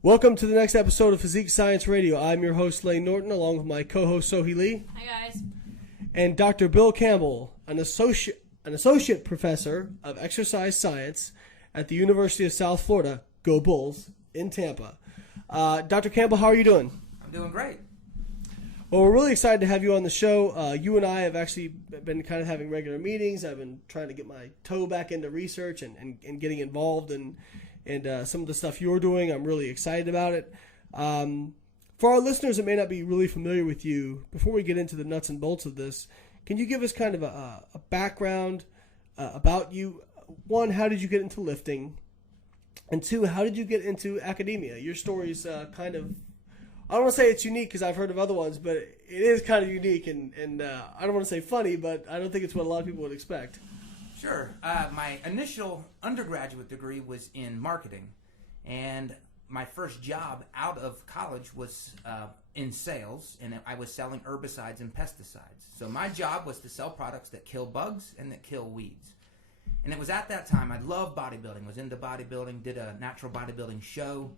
Welcome to the next episode of Physique Science Radio. I'm your host, Lane Norton, along with my co-host, Sohi Lee. Hi, guys. And Dr. Bill Campbell, an associate professor of exercise science at the University of South Florida, Go Bulls, in Tampa. Dr. Campbell, how are you doing? I'm doing great. Well, we're really excited to have you on the show. You and I have actually been kind of having regular meetings. I've been trying to get my toe back into research and getting involved in some of the stuff you're doing. I'm really excited about it. For our listeners that may not be really familiar with you, before we get into the nuts and bolts of this, can you give us kind of a background about you? One, how did you get into lifting? And two, how did you get into academia? Your story's kind of, I don't want to say it's unique because I've heard of other ones, but it is kind of unique and I don't want to say funny, but I don't think it's what a lot of people would expect. Sure. My initial undergraduate degree was in marketing, and my first job out of college was in sales, and I was selling herbicides and pesticides. So my job was to sell products that kill bugs and that kill weeds. And it was at that time I loved bodybuilding, was into bodybuilding, did a natural bodybuilding show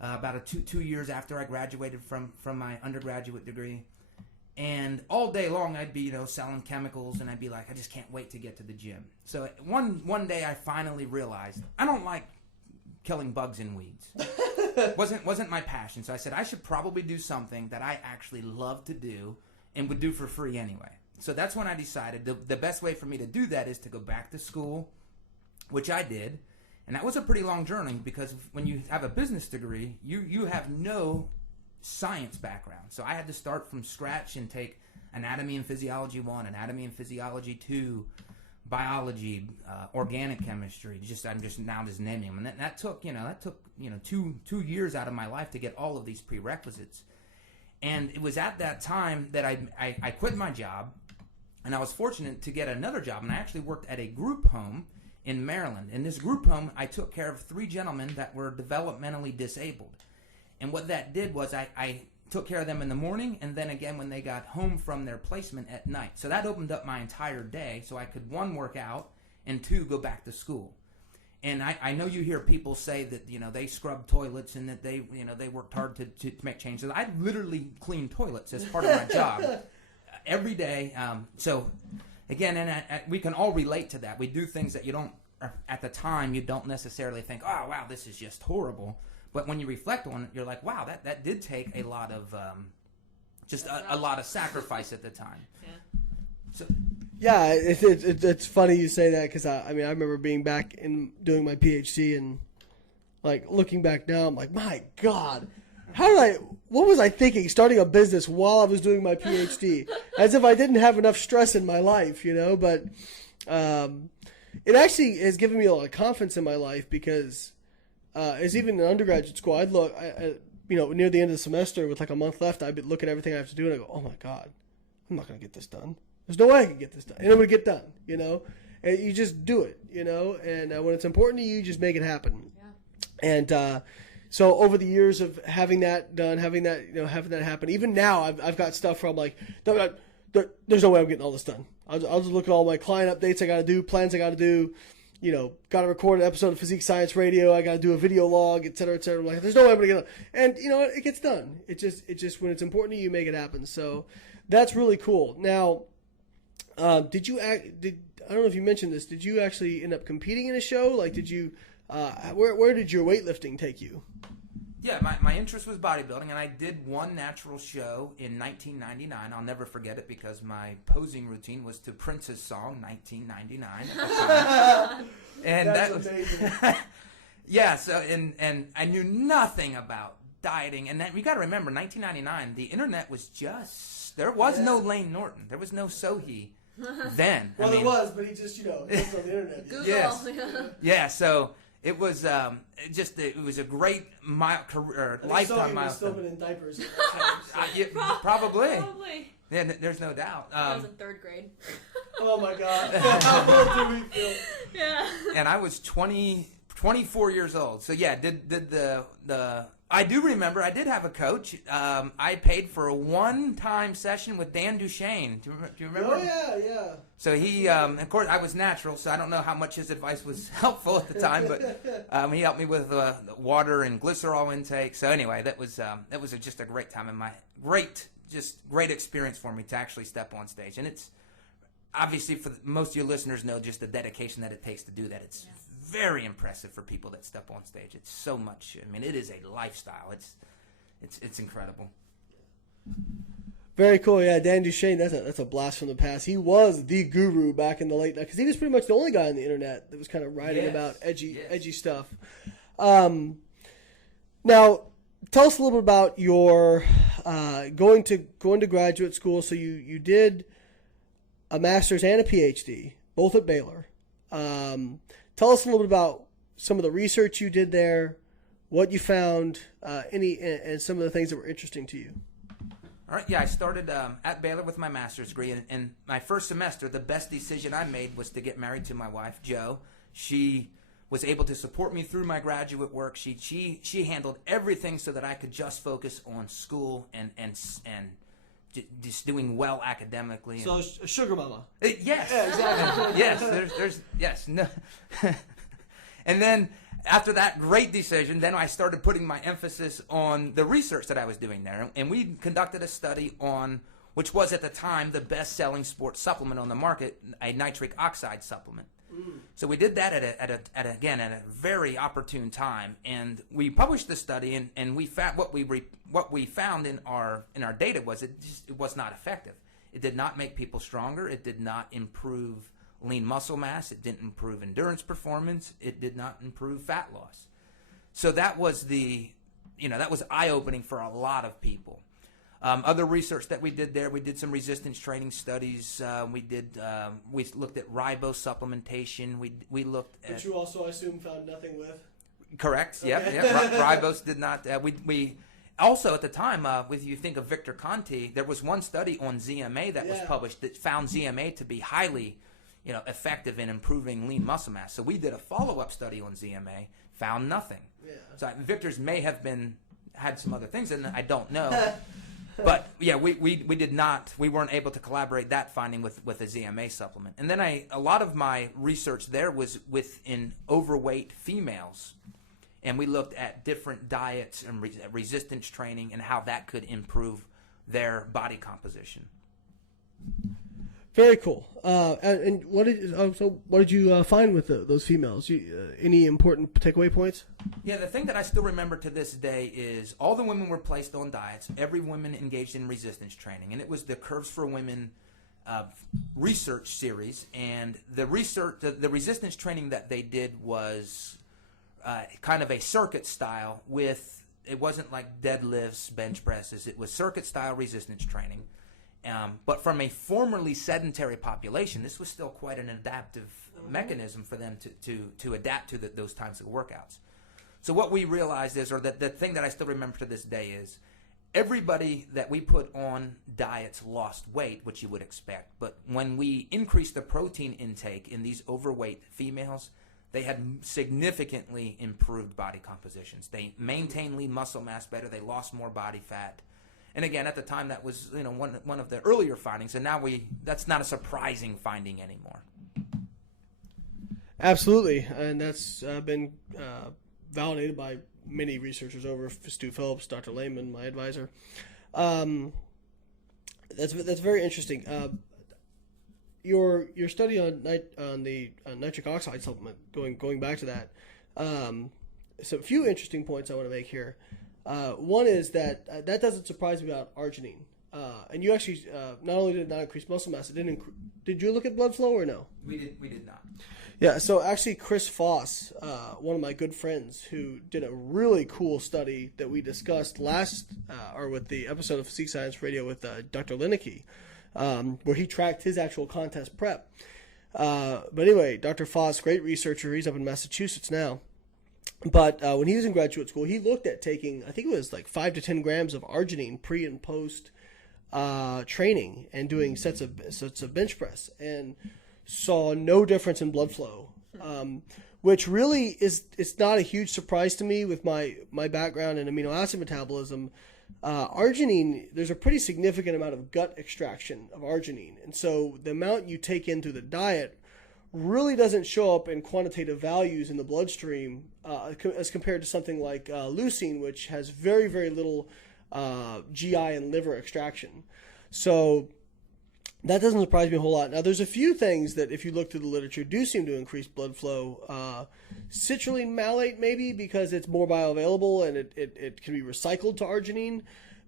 about two years after I graduated from my undergraduate degree. And all day long I'd be, selling chemicals, and I'd be like, I just can't wait to get to the gym. So one day I finally realized I don't like killing bugs and weeds. wasn't my passion. So I said I should probably do something that I actually love to do and would do for free anyway. So that's when I decided the best way for me to do that is to go back to school, which I did. And that was a pretty long journey because when you have a business degree, you have no science background. So I had to start from scratch and take Anatomy and Physiology 1, Anatomy and Physiology 2, biology, organic chemistry. I'm just naming them. And that took 2 years out of my life to get all of these prerequisites. And it was at that time that I quit my job, and I was fortunate to get another job. And I actually worked at a group home in Maryland. In this group home, I took care of 3 gentlemen that were developmentally disabled. And what that did was I took care of them in the morning, and then again when they got home from their placement at night. So that opened up my entire day, so I could, 1, work out, and 2, go back to school. And I know you hear people say that, they scrub toilets and that they worked hard to make changes. I literally clean toilets as part of my job every day. So again, and we can all relate to that. We do things that at the time, you don't necessarily think, oh, wow, this is just horrible. But when you reflect on it, you're like, wow, that did take a lot of, a lot of sacrifice at the time. Yeah. So, yeah, it's funny you say that because I remember being back and doing my PhD and like looking back now, I'm like, my God, what was I thinking starting a business while I was doing my PhD? As if I didn't have enough stress in my life, but it actually has given me a lot of confidence in my life because as even in undergraduate school, I'd look, near the end of the semester with like a month left, I'd be looking at everything I have to do and I go, oh my God, I'm not going to get this done. There's no way I can get this done. And it would get done, and you just do it, and when it's important to you, just make it happen. Yeah. And so over the years of having that done, having that happen, even now I've got stuff where I'm like, there's no way I'm getting all this done. I'll just look at all my client updates I got to do, plans I got to do, got to record an episode of Physique Science Radio. I got to do a video log, et cetera, et cetera. I'm like, there's no way I'm going to get it. And, it gets done. It just, when it's important to you, make it happen. So that's really cool. Now, I don't know if you mentioned this, did you actually end up competing in a show? Like, did you, where did your weightlifting take you? yeah, my interest was bodybuilding, and I did one natural show in 1999. I'll never forget it because my posing routine was to Prince's song, 1999. And that's that was amazing. yeah, so, and I knew nothing about dieting. And then we got to remember, 1999, the internet was there was no Lane Norton. There was no Sohi then. Well, there was, but he just, it was on the internet. Google. Yes. Yeah, so it was it was a great lifetime milestone. Still been in diapers. Probably. Probably. Yeah, there's no doubt. I was in third grade. Oh my God. How old do we feel? Yeah. And I was 24 years old. So yeah, did the I do remember. I did have a coach. I paid for a one-time session with Dan Duchesne. Do you remember? Oh yeah. So he, of course, I was natural, so I don't know how much his advice was helpful at the time, but he helped me with water and glycerol intake. So anyway, that was just a great time, and great experience for me to actually step on stage. And it's obviously, for most of your listeners know just the dedication that it takes to do that. It's very impressive for people that step on stage. It's so much. I mean, it is a lifestyle. It's incredible. Very cool. Yeah, Dan Duchesne, that's a blast from the past. He was the guru back in the late 90s, because he was pretty much the only guy on the internet that was kind of writing about edgy stuff. Now, tell us a little bit about your going to graduate school. So you did a master's and a PhD, both at Baylor. Tell us a little bit about some of the research you did there, what you found, and some of the things that were interesting to you. All right, yeah, I started at Baylor with my master's degree, and my first semester, the best decision I made was to get married to my wife, Jo. She was able to support me through my graduate work. She handled everything so that I could just focus on school and just doing well academically. So a sugar mama. Yes. Yeah, exactly. Yes. Yes. No. And then after that great decision, then I started putting my emphasis on the research that I was doing there. And we conducted a study on, which was at the time the best-selling sports supplement on the market, a nitric oxide supplement. So we did that at a very opportune time, and we published the study, and we found what we found in our data was it was not effective. It did not make people stronger. It did not improve lean muscle mass. It didn't improve endurance performance. It did not improve fat loss. So that was eye-opening for a lot of people. Other research that we did there, we did some resistance training studies. We looked at ribose supplementation. We looked at. Which you also, I assume, found nothing with. Correct. Okay. Yep. Ribose did not. We also at the time, if you think of Victor Conti, there was one study on ZMA that was published that found ZMA to be highly, effective in improving lean muscle mass. So we did a follow-up study on ZMA, found nothing. Yeah. So Victor's may have had some other things, and I don't know. But yeah, we did not. We weren't able to collaborate that finding with a ZMA supplement. And then a lot of my research there was within overweight females, and we looked at different diets and resistance training and how that could improve their body composition. Very cool. And what did you find with those females? Any important takeaway points? Yeah, the thing that I still remember to this day is all the women were placed on diets. Every woman engaged in resistance training, and it was the Curves for Women research series. And the resistance training that they did was kind of a circuit style. It wasn't like deadlifts, bench presses. It was circuit style resistance training. But from a formerly sedentary population, this was still quite an adaptive mechanism for them to adapt to those types of workouts. So what we realized is, or the thing that I still remember to this day is, everybody that we put on diets lost weight, which you would expect. But when we increased the protein intake in these overweight females, they had significantly improved body compositions. They maintained lean muscle mass better. They lost more body fat. And again, at the time, that was one of the earlier findings, and now that's not a surprising finding anymore. Absolutely, and that's been validated by many researchers over Stu Phillips, Dr. Lehman, my advisor. That's very interesting. Your study on the nitric oxide supplement, going back to that, so a few interesting points I want to make here. One is that doesn't surprise me about arginine. And you actually not only did it not increase muscle mass, it didn't. Did you look at blood flow or no? We did not. Yeah. So actually, Chris Foss, one of my good friends, who did a really cool study that we discussed with the episode of Physique Science Radio with Dr. Lineker, where he tracked his actual contest prep. But anyway, Dr. Foss, great researcher. He's up in Massachusetts now. But when he was in graduate school, he looked at taking, I think it was like 5 to 10 grams of arginine pre and post training and doing sets of bench press, and saw no difference in blood flow which really it's not a huge surprise to me with my background in amino acid metabolism. Arginine, there's a pretty significant amount of gut extraction of arginine, and so the amount you take in through the diet really doesn't show up in quantitative values in the bloodstream as compared to something like leucine, which has very, very little GI and liver extraction. So that doesn't surprise me a whole lot. Now, there's a few things that, if you look through the literature, do seem to increase blood flow. Citrulline malate, maybe, because it's more bioavailable and it can be recycled to arginine.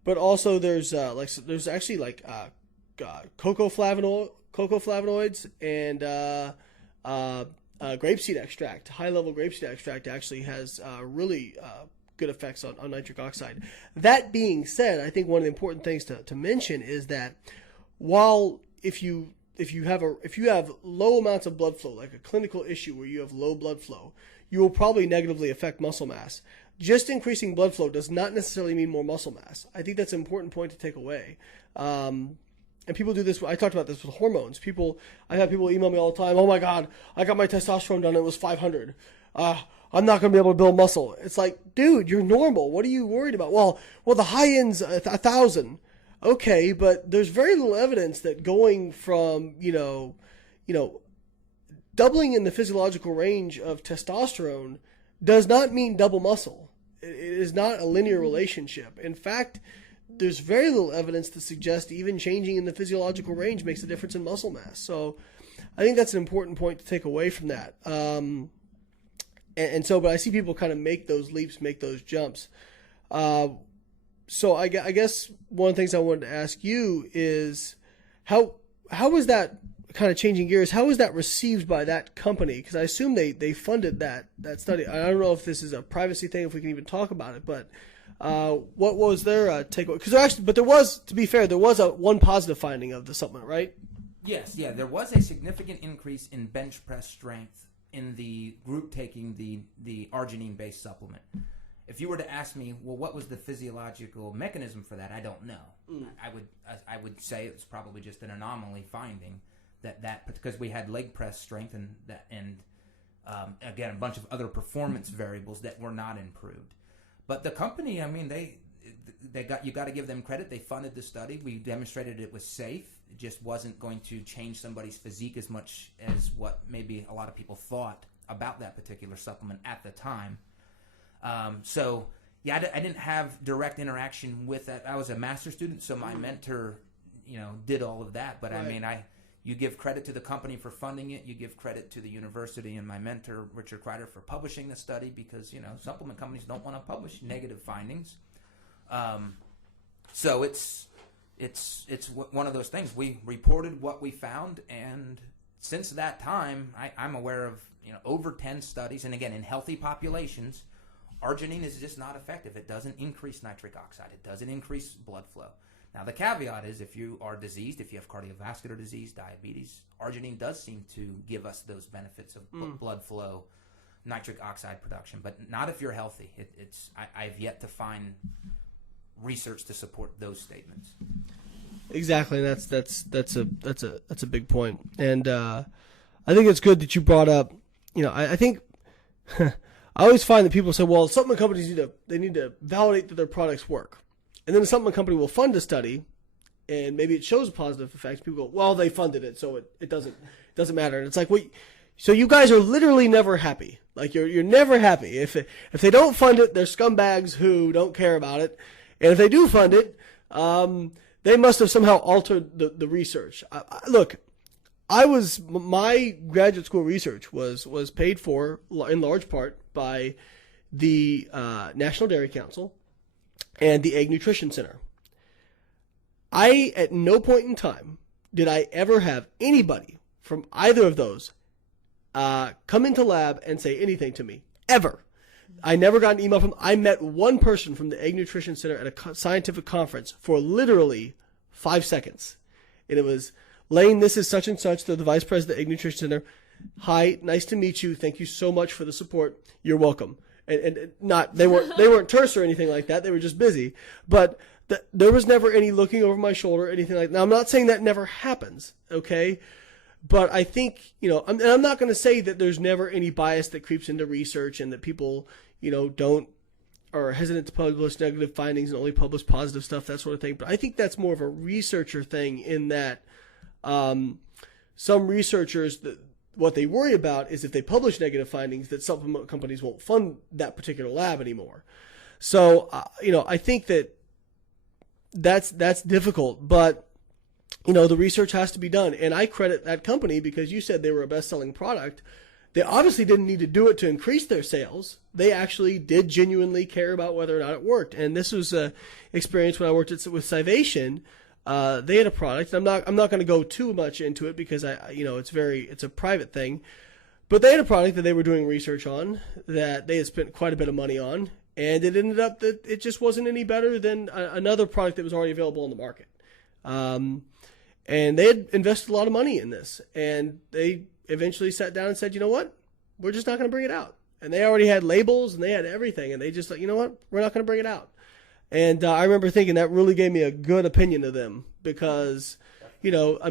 But also there's actually cocoa flavonoids and grapeseed extract. High-level grapeseed extract actually has really good effects on nitric oxide. That being said, I think one of the important things to mention is that while if you have low amounts of blood flow, like a clinical issue where you have low blood flow, you will probably negatively affect muscle mass. Just increasing blood flow does not necessarily mean more muscle mass. I think that's an important point to take away. And people do this. I talked about this with hormones. I've had people email me all the time. Oh my God, I got my testosterone done. It was 500. I'm not going to be able to build muscle. It's like, dude, you're normal. What are you worried about? Well, the high end's 1,000. Okay, but there's very little evidence that going from, doubling in the physiological range of testosterone does not mean double muscle. It is not a linear relationship. In fact, there's very little evidence to suggest even changing in the physiological range makes a difference in muscle mass. So I think that's an important point to take away from that. But I see people kind of make those leaps, make those jumps. So I guess one of the things I wanted to ask you is how was that kind of changing gears? How was that received by that company? Because I assume they funded that study. I don't know if this is a privacy thing, if we can even talk about it, but what was their takeaway? There was, to be fair, there was one positive finding of the supplement, right? Yes, yeah, there was a significant increase in bench press strength in the group taking the arginine-based supplement. If you were to ask me, well, what was the physiological mechanism for that? I don't know. I would say it's probably just an anomaly finding that because we had leg press strength and again a bunch of other performance variables that were not improved. But the company, I mean, you got to give them credit. They funded the study. We demonstrated it was safe. It just wasn't going to change somebody's physique as much as what maybe a lot of people thought about that particular supplement at the time. So yeah, I didn't have direct interaction with that. I was a master's student, so my mentor, did all of that. But right. I mean, you give credit to the company for funding it. You give credit to the university and my mentor, Richard Kreider, for publishing the study because, supplement companies don't want to publish negative findings. So it's one of those things. We reported what we found, and since that time, I'm aware of, over 10 studies, and again, in healthy populations, arginine is just not effective. It doesn't increase nitric oxide. It doesn't increase blood flow. Now, the caveat is if you are diseased, if you have cardiovascular disease, diabetes, arginine does seem to give us those benefits of blood flow, nitric oxide production, but not if you're healthy. I've yet to find research to support those statements. Exactly. That's a big point. And I think it's good that you brought up, I think I always find that people say, well, supplement companies need to validate that their products work. And then the supplement company will fund a study, and maybe it shows a positive effect. People go, well, they funded it, so it doesn't matter. And it's like, wait, so you guys are literally never happy. Like you're never happy. If they don't fund it, they're scumbags who don't care about it. And if they do fund it, they must have somehow altered the research. My graduate school research was paid for in large part by the National Dairy Council and the Egg Nutrition Center. At no point in time did I ever have anybody from either of those come into lab and say anything to me, ever. I never got an email from. I met one person from the Egg Nutrition Center at a scientific conference for literally 5 seconds. And it was, Lane, this is such and such, the vice president of the Egg Nutrition Center. Hi, nice to meet you. Thank you so much for the support. You're welcome. And they weren't terse or anything like that. They were just busy. But there was never any looking over my shoulder or anything like that. Now, I'm not saying that never happens, okay? But I think, and I'm not going to say that there's never any bias that creeps into research and that people, don't are hesitant to publish negative findings and only publish positive stuff, that sort of thing. But I think that's more of a researcher thing in that some researchers, what they worry about is if they publish negative findings, that supplement companies won't fund that particular lab anymore. So, I think that's difficult, but the research has to be done. And I credit that company because you said they were a best-selling product. They obviously didn't need to do it to increase their sales. They actually did genuinely care about whether or not it worked. And this was an experience when I worked with Scivation. They had a product. I'm not going to go too much into it because it's a private thing. But they had a product that they were doing research on that they had spent quite a bit of money on, and it ended up that it just wasn't any better than another product that was already available on the market. And they had invested a lot of money in this, and they eventually sat down and said, you know what, we're just not going to bring it out. And they already had labels and they had everything, and they just thought, you know what, we're not going to bring it out. And I remember thinking that really gave me a good opinion of them because, I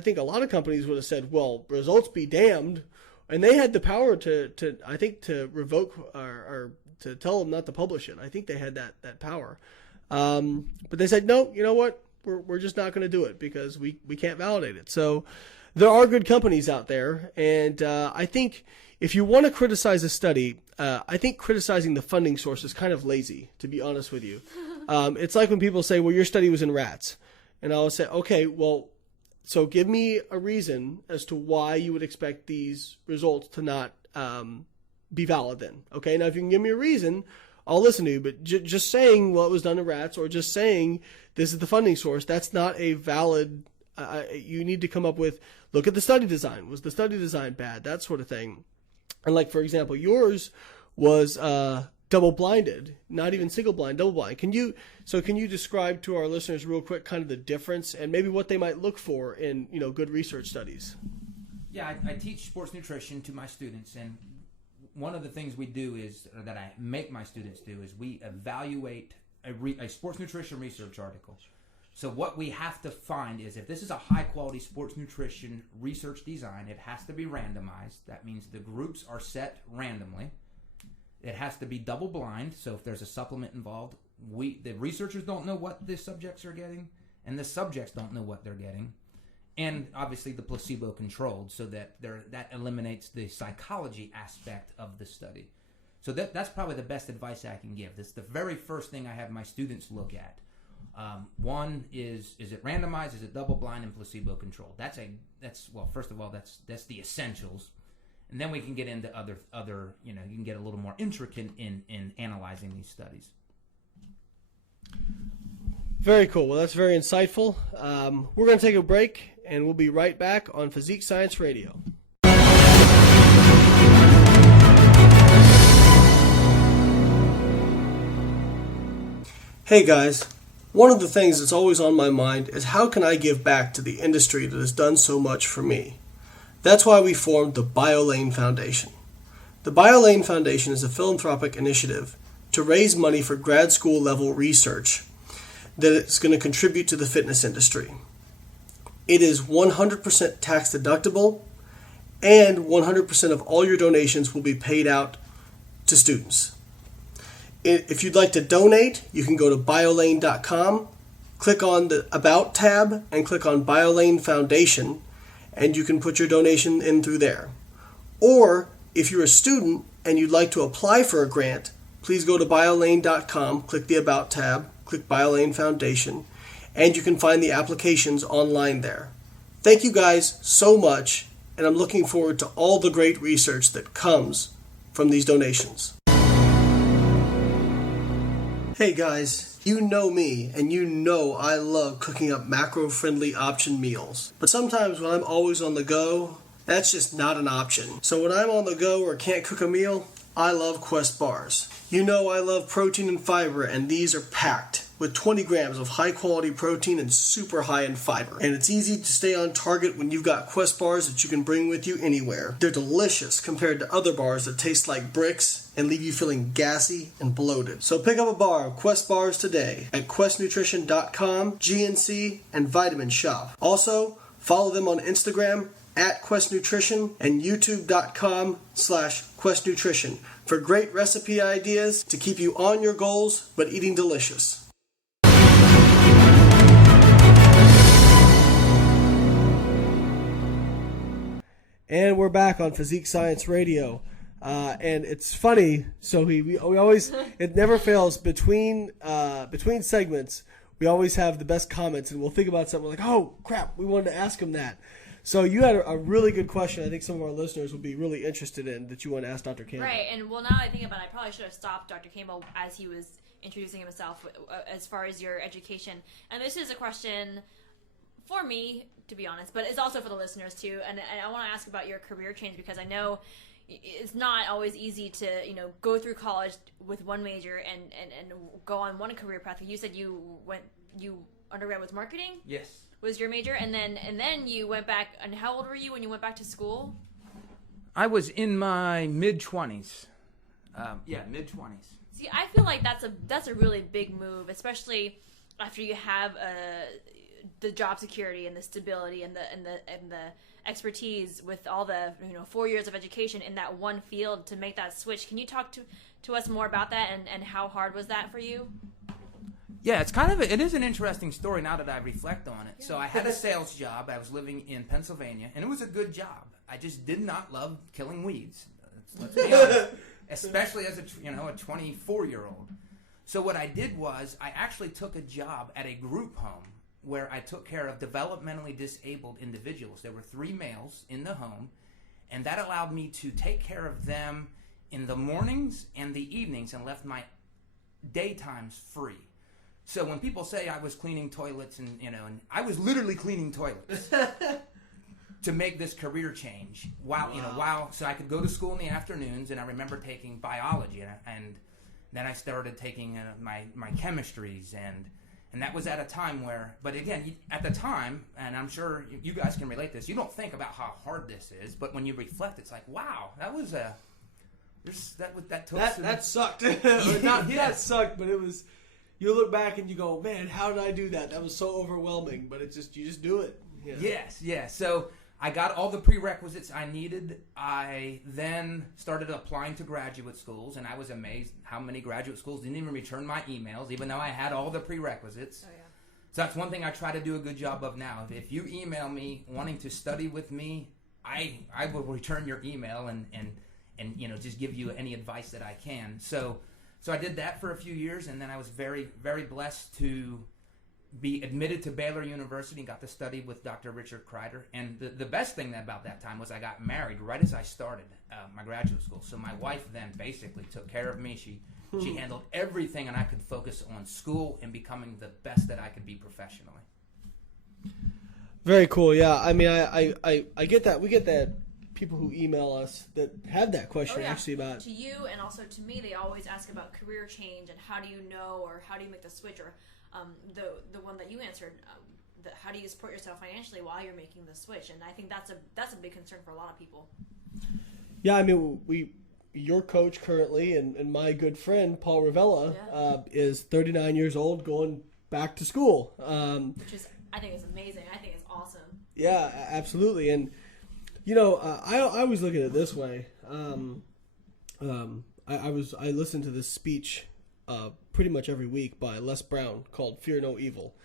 think a lot of companies would have said, well, results be damned. And they had the power to revoke or to tell them not to publish it. I think they had that power. But they said, no, you know what? We're just not going to do it because we can't validate it. So there are good companies out there. And I think if you want to criticize a study, I think criticizing the funding source is kind of lazy, to be honest with you. It's like when people say, well, your study was in rats. And I'll say, okay, well, so give me a reason as to why you would expect these results to not be valid then. Okay, now if you can give me a reason, I'll listen to you. But just saying, well, it was done in rats, or just saying this is the funding source, that's not a valid, you need to come up with, look at the study design. Was the study design bad? That sort of thing. And like, for example, yours was double-blinded, not even single-blind, double-blind. Can you describe to our listeners real quick kind of the difference and maybe what they might look for in, good research studies? Yeah, I teach sports nutrition to my students, and one of the things we do that I make my students do is we evaluate a sports nutrition research article. So what we have to find is if this is a high-quality sports nutrition research design, it has to be randomized. That means the groups are set randomly. It has to be double-blind, so if there's a supplement involved, the researchers don't know what the subjects are getting, and the subjects don't know what they're getting. And obviously the placebo-controlled, so that eliminates the psychology aspect of the study. So that's probably the best advice I can give. That's the very first thing I have my students look at. One is it randomized? Is it double-blind and placebo-controlled? First of all, that's the essentials. And then we can get into other you can get a little more intricate in analyzing these studies. Very cool. Well, that's very insightful. We're going to take a break, and we'll be right back on Physique Science Radio. Hey guys, one of the things that's always on my mind is how can I give back to the industry that has done so much for me? That's why we formed the BioLane Foundation. The BioLane Foundation is a philanthropic initiative to raise money for grad school level research that is going to contribute to the fitness industry. It is 100% tax deductible, and 100% of all your donations will be paid out to students. If you'd like to donate, you can go to biolane.com, click on the About tab, and click on BioLane Foundation, and you can put your donation in through there. Or, if you're a student and you'd like to apply for a grant, please go to biolane.com, click the About tab, click BioLane Foundation, and you can find the applications online there. Thank you guys so much, and I'm looking forward to all the great research that comes from these donations. Hey guys, you know me, and you know I love cooking up macro-friendly option meals. But sometimes when I'm always on the go, that's just not an option. So when I'm on the go or can't cook a meal, I love Quest bars. You know I love protein and fiber, and these are packed with 20 grams of high-quality protein and super high in fiber. And it's easy to stay on target when you've got Quest bars that you can bring with you anywhere. They're delicious compared to other bars that taste like bricks and leave you feeling gassy and bloated. So pick up a bar of Quest bars today at questnutrition.com, GNC, and Vitamin Shop. Also, Follow them on Instagram at Quest Nutrition and youtube.com/Quest Nutrition for great recipe ideas to keep you on your goals but eating delicious. And we're back on Physique Science Radio. And it's funny, so we always, it never fails, between segments, we always have the best comments, and we'll think about something like, oh, crap, we wanted to ask him that. So you had a really good question I think some of our listeners would be really interested in that you want to ask Dr. Campbell. Right, and well, now I think about it, I probably should have stopped Dr. Campbell as he was introducing himself as far as your education. And this is a question for me, to be honest, but it's also for the listeners too. And I want to ask about your career change, because I know it's not always easy to, go through college with one major and go on one career path. You said you undergrad was marketing? Yes. Was your major, and then you went back. And how old were you when you went back to school? I was in my mid-20s. Mid-20s. See, I feel like that's a really big move, especially after you have the job security and the stability and the expertise with all the 4 years of education in that one field to make that switch. Can you talk to us more about that and how hard was that for you? Yeah, it is an interesting story now that I reflect on it. Yeah. So I had a sales job. I was living in Pennsylvania, and it was a good job. I just did not love killing weeds. Let's be honest, especially as a 24-year-old. So what I did was I actually took a job at a group home where I took care of developmentally disabled individuals. There were 3 males in the home, and that allowed me to take care of them in the mornings and the evenings and left my daytimes free. So when people say I was cleaning toilets and I was literally cleaning toilets to make this career change so I could go to school in the afternoons, and I remember taking biology and then I started taking my chemistries and that was at a time where, but again, at the time, and I'm sure you guys can relate this, you don't think about how hard this is, but when you reflect, it's like, wow, that was that sucked. That sucked, but it was. You look back and you go, man, how did I do that? That was so overwhelming, but you just do it. Yeah. Yes. So I got all the prerequisites I needed. I then started applying to graduate schools, and I was amazed how many graduate schools didn't even return my emails, even though I had all the prerequisites. Oh, yeah. So that's one thing I try to do a good job of now. If you email me wanting to study with me, I will return your email and just give you any advice that I can. So I did that for a few years, and then I was very, very blessed to be admitted to Baylor University and got to study with Dr. Richard Kreider. And the best thing about that time was I got married right as I started my graduate school. So my wife then basically took care of me. She handled everything, and I could focus on school and becoming the best that I could be professionally. Very cool. Yeah, I mean, I get that. We get that. People who email us that have that question actually about to you and also to me, they always ask about career change and how do you know or how do you make the switch, or the one that you answered, how do you support yourself financially while you're making the switch? And I think that's a big concern for a lot of people. Yeah, I mean, your coach currently and my good friend Paul Ravella is 39 years old, going back to school, which is, I think, is amazing. I think it's awesome. Yeah, absolutely. And I always look at it this way. I listened to this speech pretty much every week by Les Brown called "Fear No Evil,"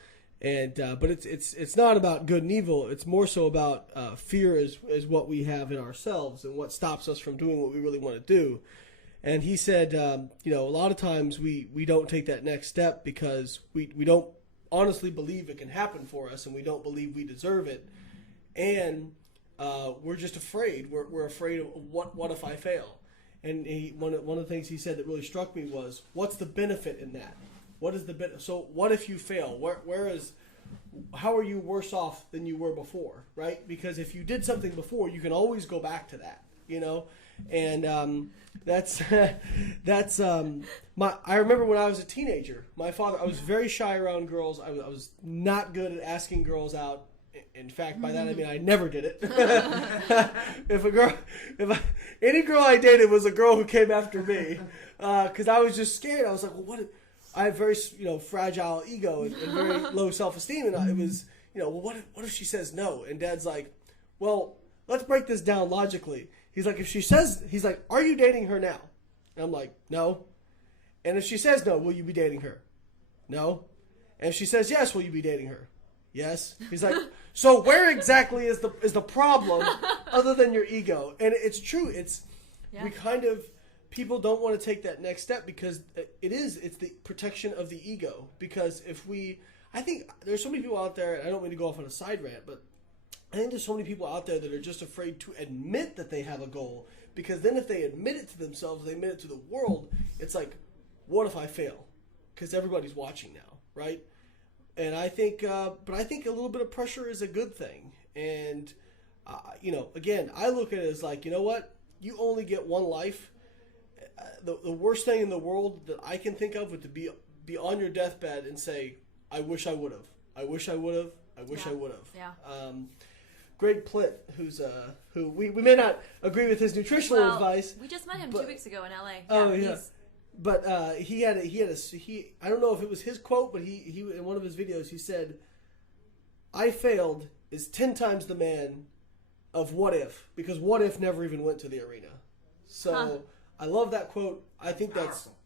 and but it's not about good and evil. It's more so about fear is what we have in ourselves and what stops us from doing what we really want to do. And he said, a lot of times we don't take that next step because we don't honestly believe it can happen for us, and we don't believe we deserve it, and we're just afraid. We're afraid of what if I fail? And one of the things he said that really struck me was, what's the benefit in that? What is the benefit? So what if you fail? How are you worse off than you were before, right? Because if you did something before, you can always go back to that, And that's I remember when I was a teenager, I was very shy around girls. I was not good at asking girls out. In fact, by that I mean I never did it. Any girl I dated was a girl who came after me, because I was just scared. I was like, well, what? I have very fragile ego and very low self-esteem, and it was well, what if she says no? And Dad's like, well, let's break this down logically. He's like, he's like, are you dating her now? And I'm like, no. And if she says no, will you be dating her? No. And if she says yes, will you be dating her? Yes. He's like, so where exactly is the problem other than your ego? And it's true. We kind of, people don't want to take that next step because it's the protection of the ego. Because I think there's so many people out there, and I don't mean to go off on a side rant, but I think there's so many people out there that are just afraid to admit that they have a goal. Because then if they admit it to themselves, they admit it to the world, it's like, what if I fail? Because everybody's watching now, right? And I think, but I think a little bit of pressure is a good thing. And, again, I look at it as like, you know what? You only get one life. The worst thing in the world that I can think of would to be on your deathbed and say, I wish I would have. I wish I would have. I wish I would have. Yeah. Greg Plitt, who we may not agree with his nutritional advice. We just met him 2 weeks ago in LA. Oh yeah. But he had I don't know if it was his quote, but he in one of his videos he said, "I failed is 10 times the man of what if, because what if never even went to the arena." So I love that quote. I think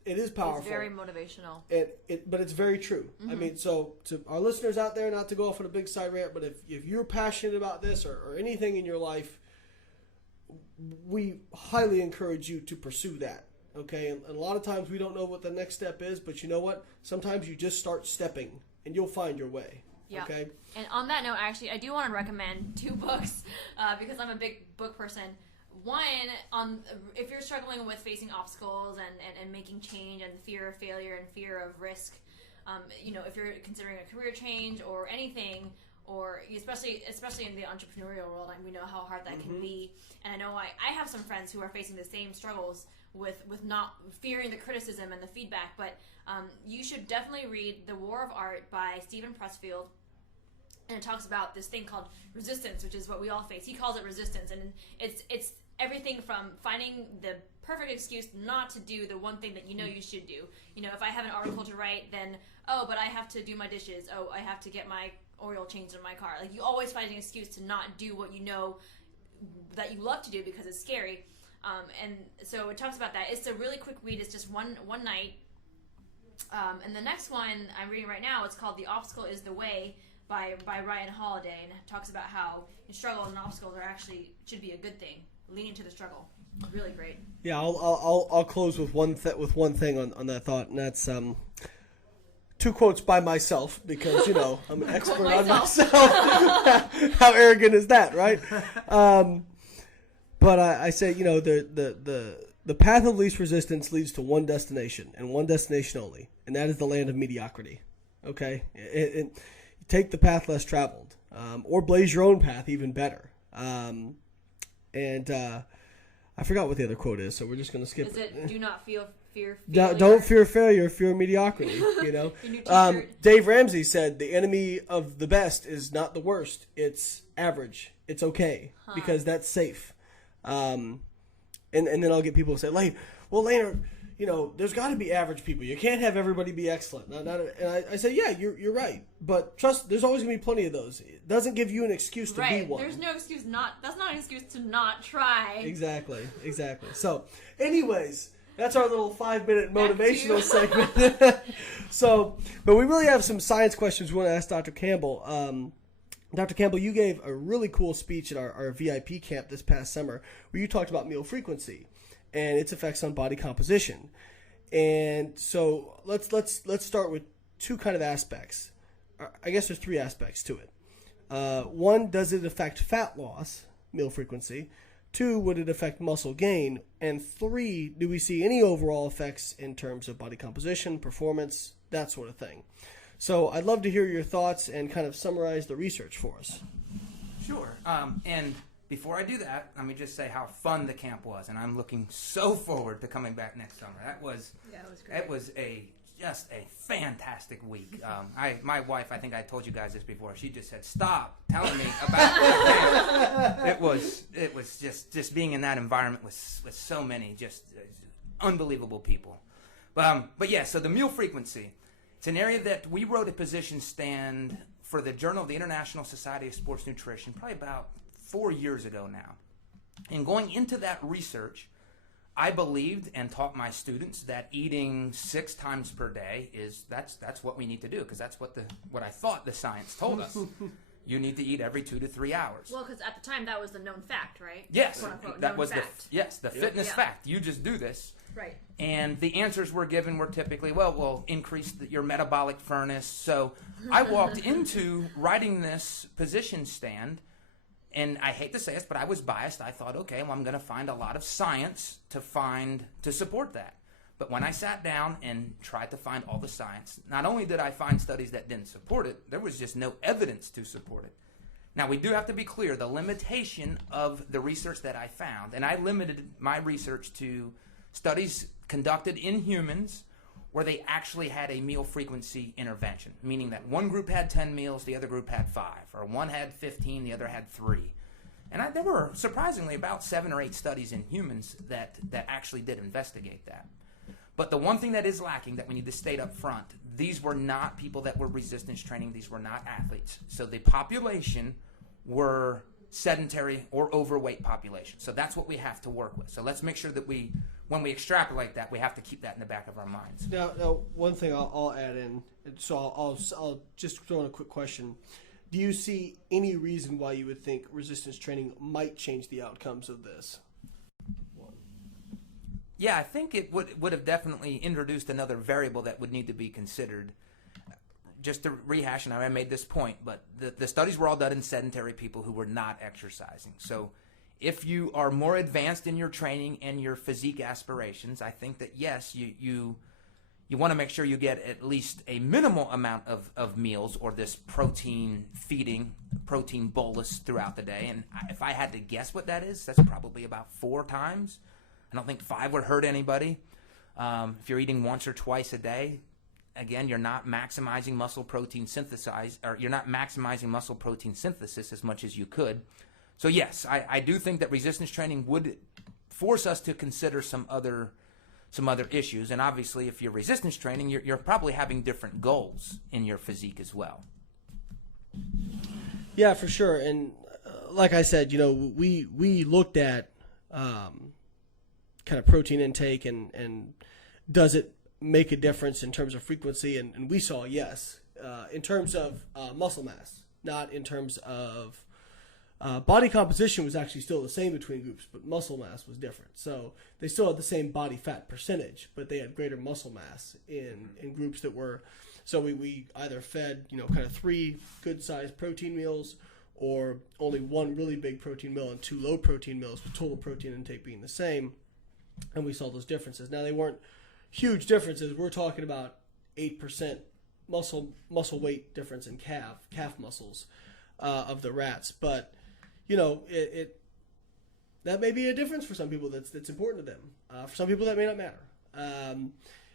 it is powerful. It's very motivational. But it's very true. Mm-hmm. I mean, so to our listeners out there, not to go off on a big side rant, but if you're passionate about this or anything in your life, we highly encourage you to pursue that. Okay, and a lot of times we don't know what the next step is, but you know what? Sometimes you just start stepping, and you'll find your way. Yeah. Okay. And on that note, actually, I do want to recommend 2 books because I'm a big book person. One, if you're struggling with facing obstacles and making change and fear of failure and fear of risk, if you're considering a career change or anything, or especially in the entrepreneurial world, and we know how hard that can be. And I know I have some friends who are facing the same struggles with not fearing the criticism and the feedback, but you should definitely read The War of Art by Stephen Pressfield. And it talks about this thing called resistance, which is what we all face. He calls it resistance, and it's everything from finding the perfect excuse not to do the one thing that you should do. If I have an article to write, then, but I have to do my dishes. I have to get my oil changed in my car. Like, you always find an excuse to not do what you know that you love to do because it's scary. And so it talks about that. It's a really quick read. It's just one night. And the next one I'm reading right now, it's called The Obstacle is the Way by Ryan Holiday, and it talks about how struggle and obstacles should be a good thing. Lean into the struggle. Really great. Yeah, I'll close with one thing on that thought, and that's 2 quotes by myself because I'm an expert on myself. How arrogant is that, right? But I say the path of least resistance leads to one destination and one destination only, and that is the land of mediocrity. Okay, take the path less traveled, or blaze your own path, even better. And I forgot what the other quote is, so we're just going to skip it. Is it do not fear failure? Don't fear failure, fear mediocrity. Dave Ramsey said the enemy of the best is not the worst, it's average. It's okay, because that's safe. And then I'll get people to say, Laner, there's got to be average people. You can't have everybody be excellent. And I say, yeah, you're right. But trust, there's always going to be plenty of those. It doesn't give you an excuse to be one. There's no excuse that's not an excuse to not try. Exactly. So, anyways, that's our little 5-minute motivational segment. But we really have some science questions we want to ask Dr. Campbell. Dr. Campbell, you gave a really cool speech at our VIP camp this past summer where you talked about meal frequency and its effects on body composition. And so let's start with 2 kind of aspects. I guess there's 3 aspects to it. 1, does it affect fat loss, meal frequency? 2, would it affect muscle gain? And 3, do we see any overall effects in terms of body composition, performance, that sort of thing? So I'd love to hear your thoughts and kind of summarize the research for us. Sure. And before I do that, let me just say how fun the camp was, and I'm looking so forward to coming back next summer. It was great. It was just a fantastic week. My wife, I think I told you guys this before. She just said, "Stop telling me about the camp." It was just being in that environment with so many just unbelievable people. But yeah, so the meal frequency. It's an area that we wrote a position stand for the Journal of the International Society of Sports Nutrition, probably about 4 years ago now. And going into that research, I believed and taught my students that eating 6 times per day that's what we need to do, because that's what I thought the science told us. You need to eat every 2 to 3 hours. Well, because at the time that was the known fact, right? Yes, Quote, unquote, that known was fact. the fitness fact. You just do this. Right. And the answers we're given were typically, well, we'll increase your metabolic furnace. So I walked into writing this position stand, and I hate to say this, but I was biased. I thought, okay, well, I'm going to find a lot of science to support that. But when I sat down and tried to find all the science, not only did I find studies that didn't support it, there was just no evidence to support it. Now, we do have to be clear, the limitation of the research that I found, and I limited my research to studies conducted in humans where they actually had a meal frequency intervention, meaning that one group had 10 meals, the other group had 5, or one had 15, the other had 3. And there were surprisingly about 7 or 8 studies in humans that actually did investigate that. But the one thing that is lacking that we need to state up front, these were not people that were resistance training, these were not athletes. So the population were sedentary or overweight population. So that's what we have to work with. So let's make sure that when we extrapolate that, we have to keep that in the back of our minds. Now one thing I'll add in, so I'll just throw in a quick question. Do you see any reason why you would think resistance training might change the outcomes of this? Yeah, I think it would have definitely introduced another variable that would need to be considered. Just to rehash, and I made this point, but the studies were all done in sedentary people who were not exercising. So if you are more advanced in your training and your physique aspirations, I think that, yes, you want to make sure you get at least a minimal amount of meals or this protein bolus throughout the day. And if I had to guess what that is, that's probably about 4 times. I don't think 5 would hurt anybody. If you're eating once or twice a day, again, you're not maximizing muscle protein synthesis as much as you could. So yes, I do think that resistance training would force us to consider some other issues. And obviously, if you're resistance training, you're probably having different goals in your physique as well. Yeah, for sure. And like I said, we looked at kind of protein intake and does it make a difference in terms of frequency, and we saw yes, in terms of muscle mass, not in terms of body composition was actually still the same between groups, but muscle mass was different. So they still had the same body fat percentage, but they had greater muscle mass in groups that were. So we either fed kind of 3 good sized protein meals, or only 1 really big protein meal and 2 low protein meals, with total protein intake being the same, and we saw those differences. Now they weren't huge differences. We're talking about 8% muscle weight difference in calf muscles of the rats, but it that may be a difference for some people that's important to them. For some people that may not matter.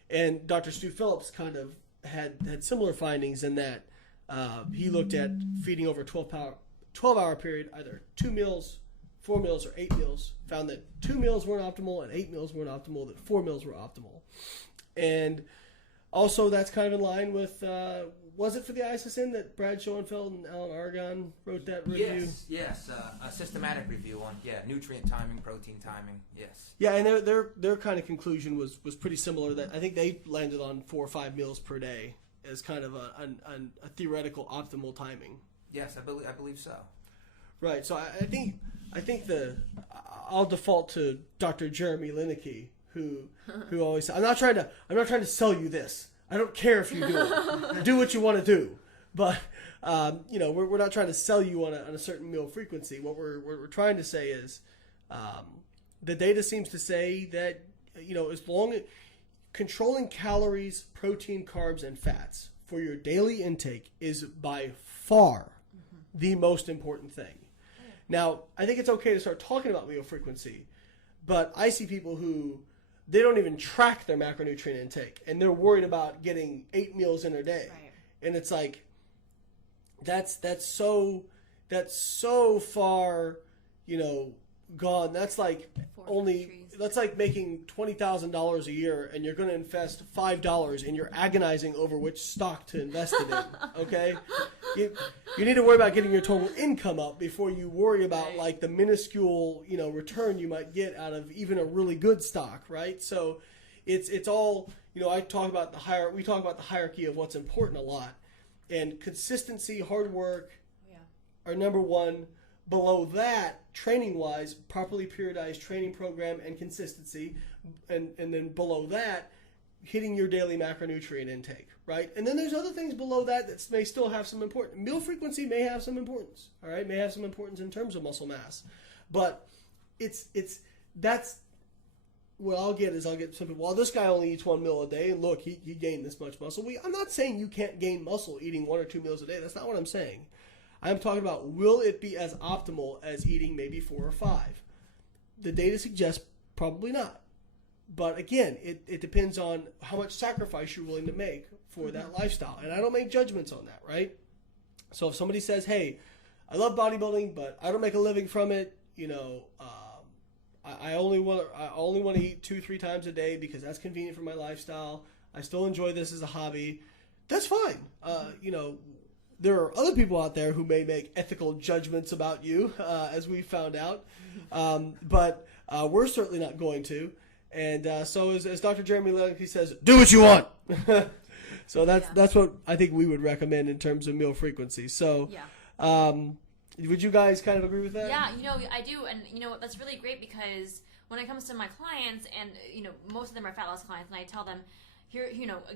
And Dr. Stu Phillips kind of had similar findings in that he looked at feeding over a 12-hour period, either 2 meals, 4 meals, or 8 meals, found that 2 meals weren't optimal and 8 meals weren't optimal, that 4 meals were optimal. And also that's kind of in line with, was it for the ISSN that Brad Schoenfeld and Alan Aragon wrote that review? Yes, a systematic review on, nutrient timing, protein timing, yes. Yeah, and their kind of conclusion was pretty similar, that I think they landed on 4 or 5 meals per day as kind of a theoretical optimal timing. Yes, I believe so. Right, so I think I'll default to Dr. Jeremy Lineker, who always said, I'm not trying to sell you this. I don't care if you do it. Do what you want to do. But we're not trying to sell you on a certain meal frequency. What we're trying to say is, the data seems to say that as long as controlling calories, protein, carbs, and fats for your daily intake is by far the most important thing. Now, I think it's okay to start talking about meal frequency, but I see people who they don't even track their macronutrient intake, and they're worried about getting 8 meals in their day. Right. And it's like that's so far, gone. That's like only trees. that's like making $20,000 a year, and you're going to invest $5, and you're agonizing over which stock to invest it in. Okay, you need to worry about getting your total income up before you worry about Right. like the minuscule return you might get out of even a really good stock, right? So it's all I talk about we talk about the hierarchy of what's important a lot, and consistency, hard work Yeah. are number one. Below that, training-wise, properly periodized training program and consistency, and then below that, hitting your daily macronutrient intake, right? And then there's other things below that may still have some importance. Meal frequency may have some importance, all right? May have some importance in terms of muscle mass, but that's what I'll get some people. Well, this guy only eats 1 meal a day, and look, he gained this much muscle. I'm not saying you can't gain muscle eating 1 or 2 meals a day. That's not what I'm saying. I'm talking about, will it be as optimal as eating maybe 4 or 5? The data suggests probably not. But again, it depends on how much sacrifice you're willing to make for that lifestyle. And I don't make judgments on that, right? So if somebody says, hey, I love bodybuilding, but I don't make a living from it, I only want to eat 2-3 times a day because that's convenient for my lifestyle. I still enjoy this as a hobby. That's fine. There are other people out there who may make ethical judgments about you, as we found out, but we're certainly not going to. And so, as Dr. Jeremy Leckie says, do what you want. So that's what I think we would recommend in terms of meal frequency. So, would you guys kind of agree with that? Yeah, I do, and that's really great because when it comes to my clients, and most of them are fat loss clients, and I tell them, here,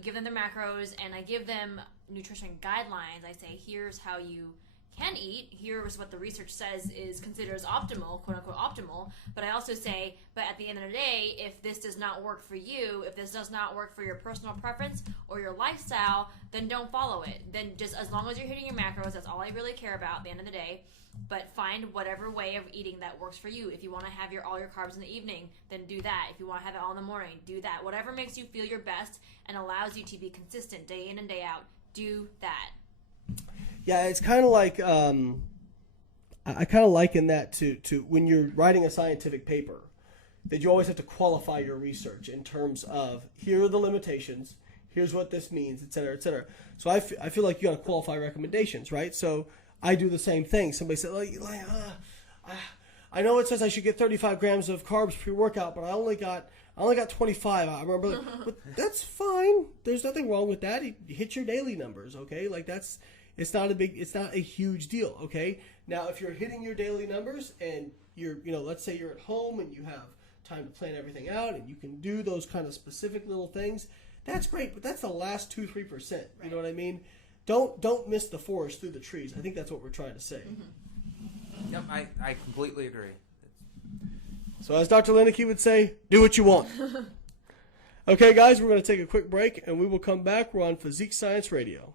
give them their macros, and I give them nutrition guidelines. I say, here's how you can eat. Here's what the research says is considered as optimal, quote unquote optimal. But I also say, but at the end of the day, if this does not work for you, if this does not work for your personal preference or your lifestyle, then don't follow it. Then just as long as you're hitting your macros, that's all I really care about at the end of the day. But find whatever way of eating that works for you. If you want to have all your carbs in the evening, then do that. If you want to have it all in the morning, do that. Whatever makes you feel your best and allows you to be consistent day in and day out, do that. Yeah, it's kind of like I kind of liken that to when you're writing a scientific paper, that you always have to qualify your research in terms of, here are the limitations, here's what this means, et cetera, et cetera. So I feel like you got to qualify recommendations, right? So I do the same thing. Somebody said, I know it says I should get 35 grams of carbs pre-workout, but I only got 25. I remember, but that's fine. There's nothing wrong with that. You hit your daily numbers, okay? Like it's not a huge deal, okay? Now, if you're hitting your daily numbers and you're, let's say you're at home and you have time to plan everything out and you can do those kind of specific little things, that's great. But that's the last 2-3%. You know what I mean? Don't miss the forest through the trees. I think that's what we're trying to say. Mm-hmm. Yep, I completely agree. So as Dr. Lineker would say, do what you want. Okay, guys, we're going to take a quick break, and we will come back. We're on Physique Science Radio.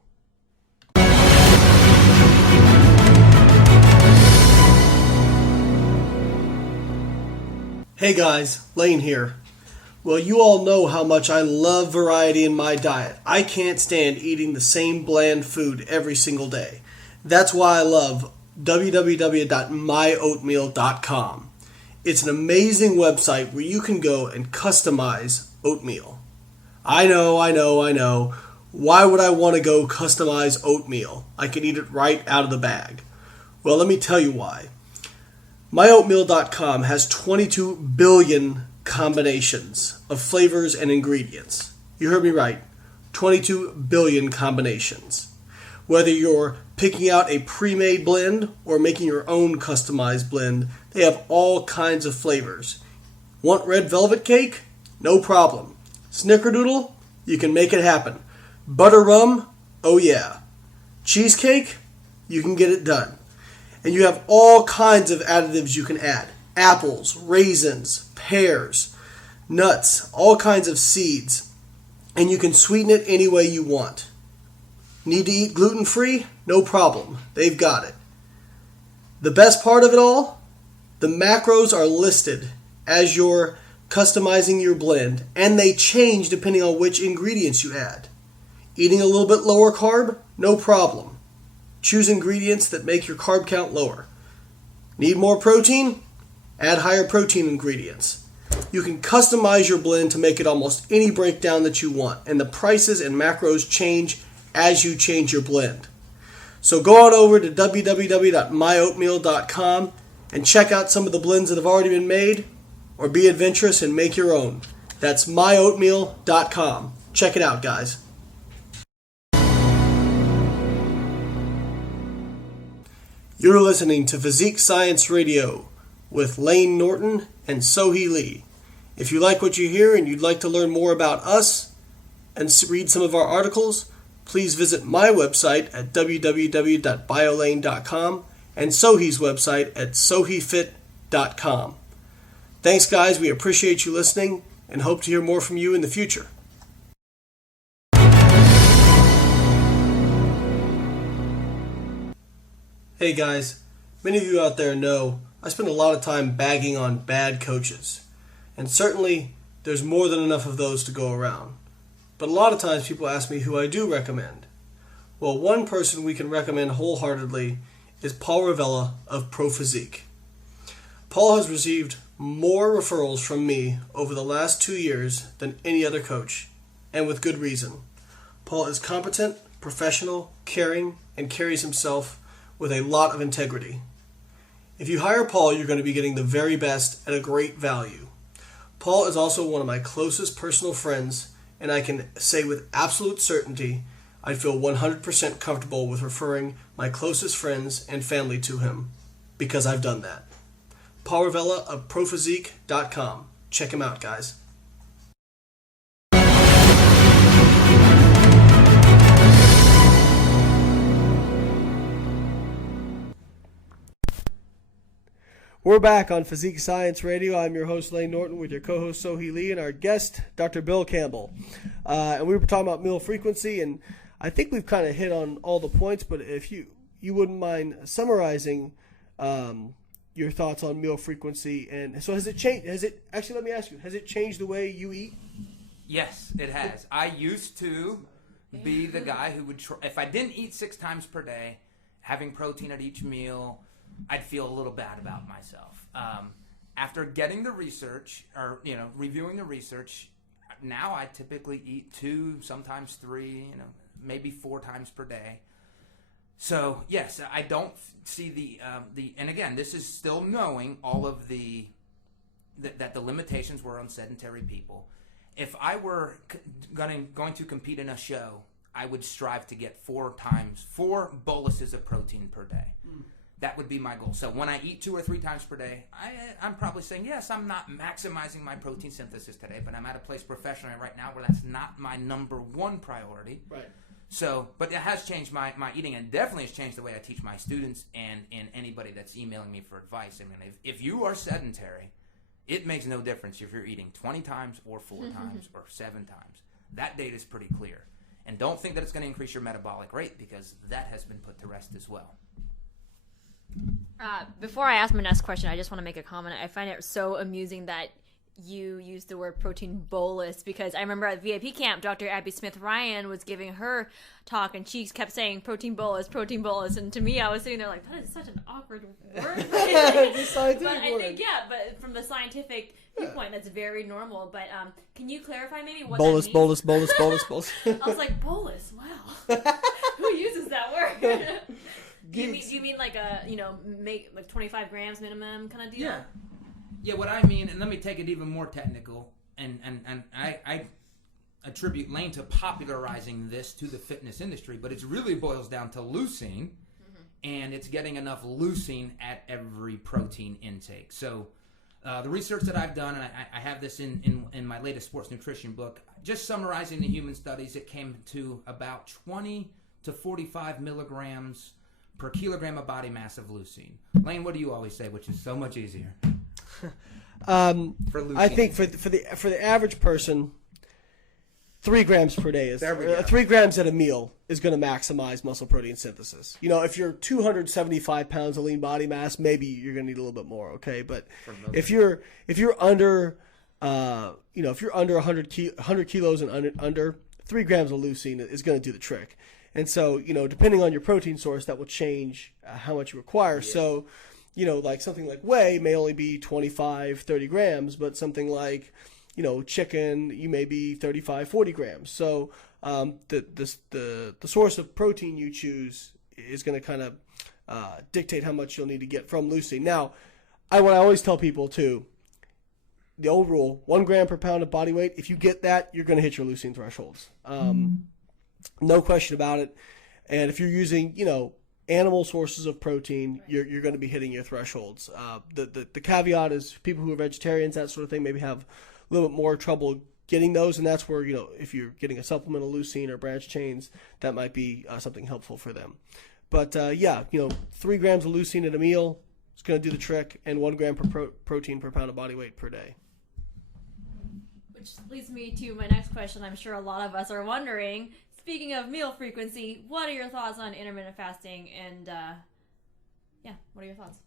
Hey guys, Lane here. Well, you all know how much I love variety in my diet. I can't stand eating the same bland food every single day. That's why I love www.myoatmeal.com. It's an amazing website where you can go and customize oatmeal. I know. Why would I want to go customize oatmeal? I can eat it right out of the bag. Well, let me tell you why. MyOatmeal.com has 22 billion combinations of flavors and ingredients. You heard me right. 22 billion combinations. Whether you're picking out a pre-made blend or making your own customized blend, they have all kinds of flavors. Want red velvet cake? No problem. Snickerdoodle? You can make it happen. Butter rum? Oh yeah. Cheesecake? You can get it done. And you have all kinds of additives you can add. Apples, raisins, pears, nuts, all kinds of seeds. And you can sweeten it any way you want. Need to eat gluten-free? No problem. They've got it. The best part of it all? The macros are listed as you're customizing your blend, and they change depending on which ingredients you add. Eating a little bit lower carb? No problem. Choose ingredients that make your carb count lower. Need more protein? Add higher protein ingredients. You can customize your blend to make it almost any breakdown that you want, and the prices and macros change as you change your blend. So go on over to www.myoatmeal.com and check out some of the blends that have already been made, or be adventurous and make your own. That's myoatmeal.com. Check it out, guys. You're listening to Physique Science Radio with Lane Norton and Sohee Lee. If you like what you hear and you'd like to learn more about us and read some of our articles, please visit my website at www.biolane.com and Sohee's website at soheefit.com. Thanks, guys. We appreciate you listening and hope to hear more from you in the future. Hey guys, many of you out there know I spend a lot of time bagging on bad coaches. And certainly there's more than enough of those to go around. But a lot of times people ask me who I do recommend. Well, one person we can recommend wholeheartedly is Paul Ravella of Pro Physique. Paul has received more referrals from me over the last 2 years than any other coach, and with good reason. Paul is competent, professional, caring, and carries himself with a lot of integrity. If you hire Paul, you're going to be getting the very best at a great value. Paul is also one of my closest personal friends, and I can say with absolute certainty I feel 100% comfortable with referring my closest friends and family to him, because I've done that. Paul Ravella of ProPhysique.com. Check him out, guys. We're back on Physique Science Radio. I'm your host, Lane Norton, with your co-host, Sohee Lee, and our guest, Dr. Bill Campbell. And we were talking about meal frequency, and I think we've kind of hit on all the points, but if you wouldn't mind summarizing your thoughts on meal frequency. And so has it changed? Actually, let me ask you, has it changed the way you eat? Yes, it has. I used to be the guy who would if I didn't eat 6 times per day, having protein at each meal, I'd feel a little bad about myself. After getting the research, or reviewing the research, now I typically eat 2, sometimes 3, maybe 4 times per day. So yes, I don't see the and again, this is still knowing all of that the limitations were on sedentary people. If I were going to compete in a show, I would strive to get 4 boluses of protein per day. That would be my goal. So when I eat 2 or 3 times per day, I'm probably saying, yes, I'm not maximizing my protein synthesis today, but I'm at a place professionally right now where that's not my number 1 priority. Right. So, but it has changed my eating, and definitely has changed the way I teach my students and anybody that's emailing me for advice. I mean, if you are sedentary, it makes no difference if you're eating 20 times or 4 times or 7 times. That data is pretty clear. And don't think that it's going to increase your metabolic rate, because that has been put to rest as well. Before I ask my next question, I just want to make a comment. I find it so amusing that you used the word protein bolus, because I remember at VIP camp, Dr. Abby Smith-Ryan was giving her talk, and she kept saying protein bolus, and to me, I was sitting there like, that is such an awkward word. But I think, but from the scientific viewpoint, that's very normal. But can you clarify maybe what bolus, that means? bolus. I was like, bolus, wow. Who uses that word? Do you mean like make like 25 grams minimum kind of deal? Yeah. Yeah, what I mean, and let me take it even more technical, and I attribute Lane to popularizing this to the fitness industry, but it really boils down to leucine, and it's getting enough leucine at every protein intake. So the research that I've done, and I have this in my latest sports nutrition book, just summarizing the human studies, it came to about 20 to 45 milligrams per kilogram of body mass of leucine. Lane, what do you always say, which is so much easier? I think for the average person, 3 grams per day is 3 grams at a meal is going to maximize muscle protein synthesis. If you're 275 pounds of lean body mass, maybe you're going to need a little bit more. Okay, but if you're under if you're under 100 kilos and under 3 grams of leucine is going to do the trick. And so depending on your protein source, that will change how much you require. Yeah. So like something like whey may only be 25, 30 grams, but something like, chicken, you may be 35, 40 grams. So the source of protein you choose is going to kind of dictate how much you'll need to get from leucine. Now, what I always tell people too, the old rule, 1 gram per pound of body weight, if you get that, you're going to hit your leucine thresholds. No question about it. And if you're using, animal sources of protein, you're going to be hitting your thresholds. The caveat is people who are vegetarians, that sort of thing, maybe have a little bit more trouble getting those, and that's where, if you're getting a supplemental leucine or branched chains, that might be something helpful for them. But 3 grams of leucine at a meal is going to do the trick, and 1 gram per protein per pound of body weight per day. Which leads me to my next question. I'm sure a lot of us are wondering, speaking of meal frequency, what are your thoughts on intermittent fasting? And what are your thoughts?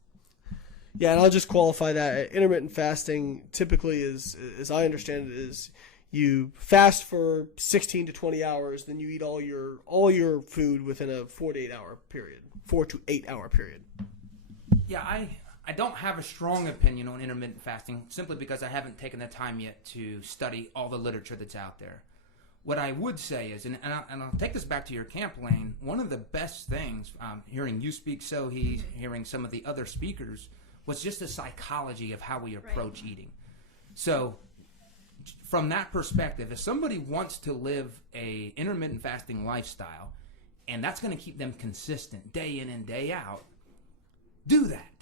Yeah, and I'll just qualify that. Intermittent fasting typically is, as I understand it, is you fast for 16 to 20 hours, then you eat all your food within a 4 to 8 hour period. Yeah, I don't have a strong opinion on intermittent fasting simply because I haven't taken the time yet to study all the literature that's out there. What I would say is, and I'll take this back to your camp, Lane, one of the best things, hearing you speak, Sohi, hearing some of the other speakers, was just the psychology of how we approach eating. So from that perspective, if somebody wants to live a intermittent fasting lifestyle, and that's going to keep them consistent day in and day out, do that.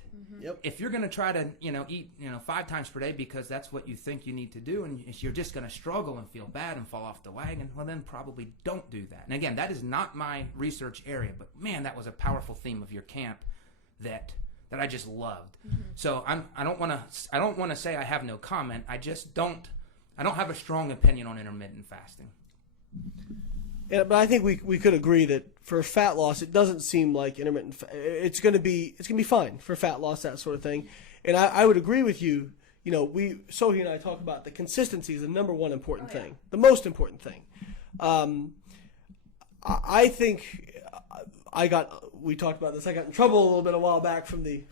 Yep. If you're going to try to, eat, 5 times per day because that's what you think you need to do, and you're just going to struggle and feel bad and fall off the wagon, well, then probably don't do that. And again, that is not my research area, but man, that was a powerful theme of your camp that I just loved. So I don't want to say I have no comment. I don't have a strong opinion on intermittent fasting. Yeah, but I think we could agree that for fat loss, it doesn't seem like intermittent. It's going to be fine for fat loss, that sort of thing. And I would agree with you. Sohi and I talk about the consistency is the number one important thing, the most important thing. I think we talked about this. I got in trouble a little bit a while back from the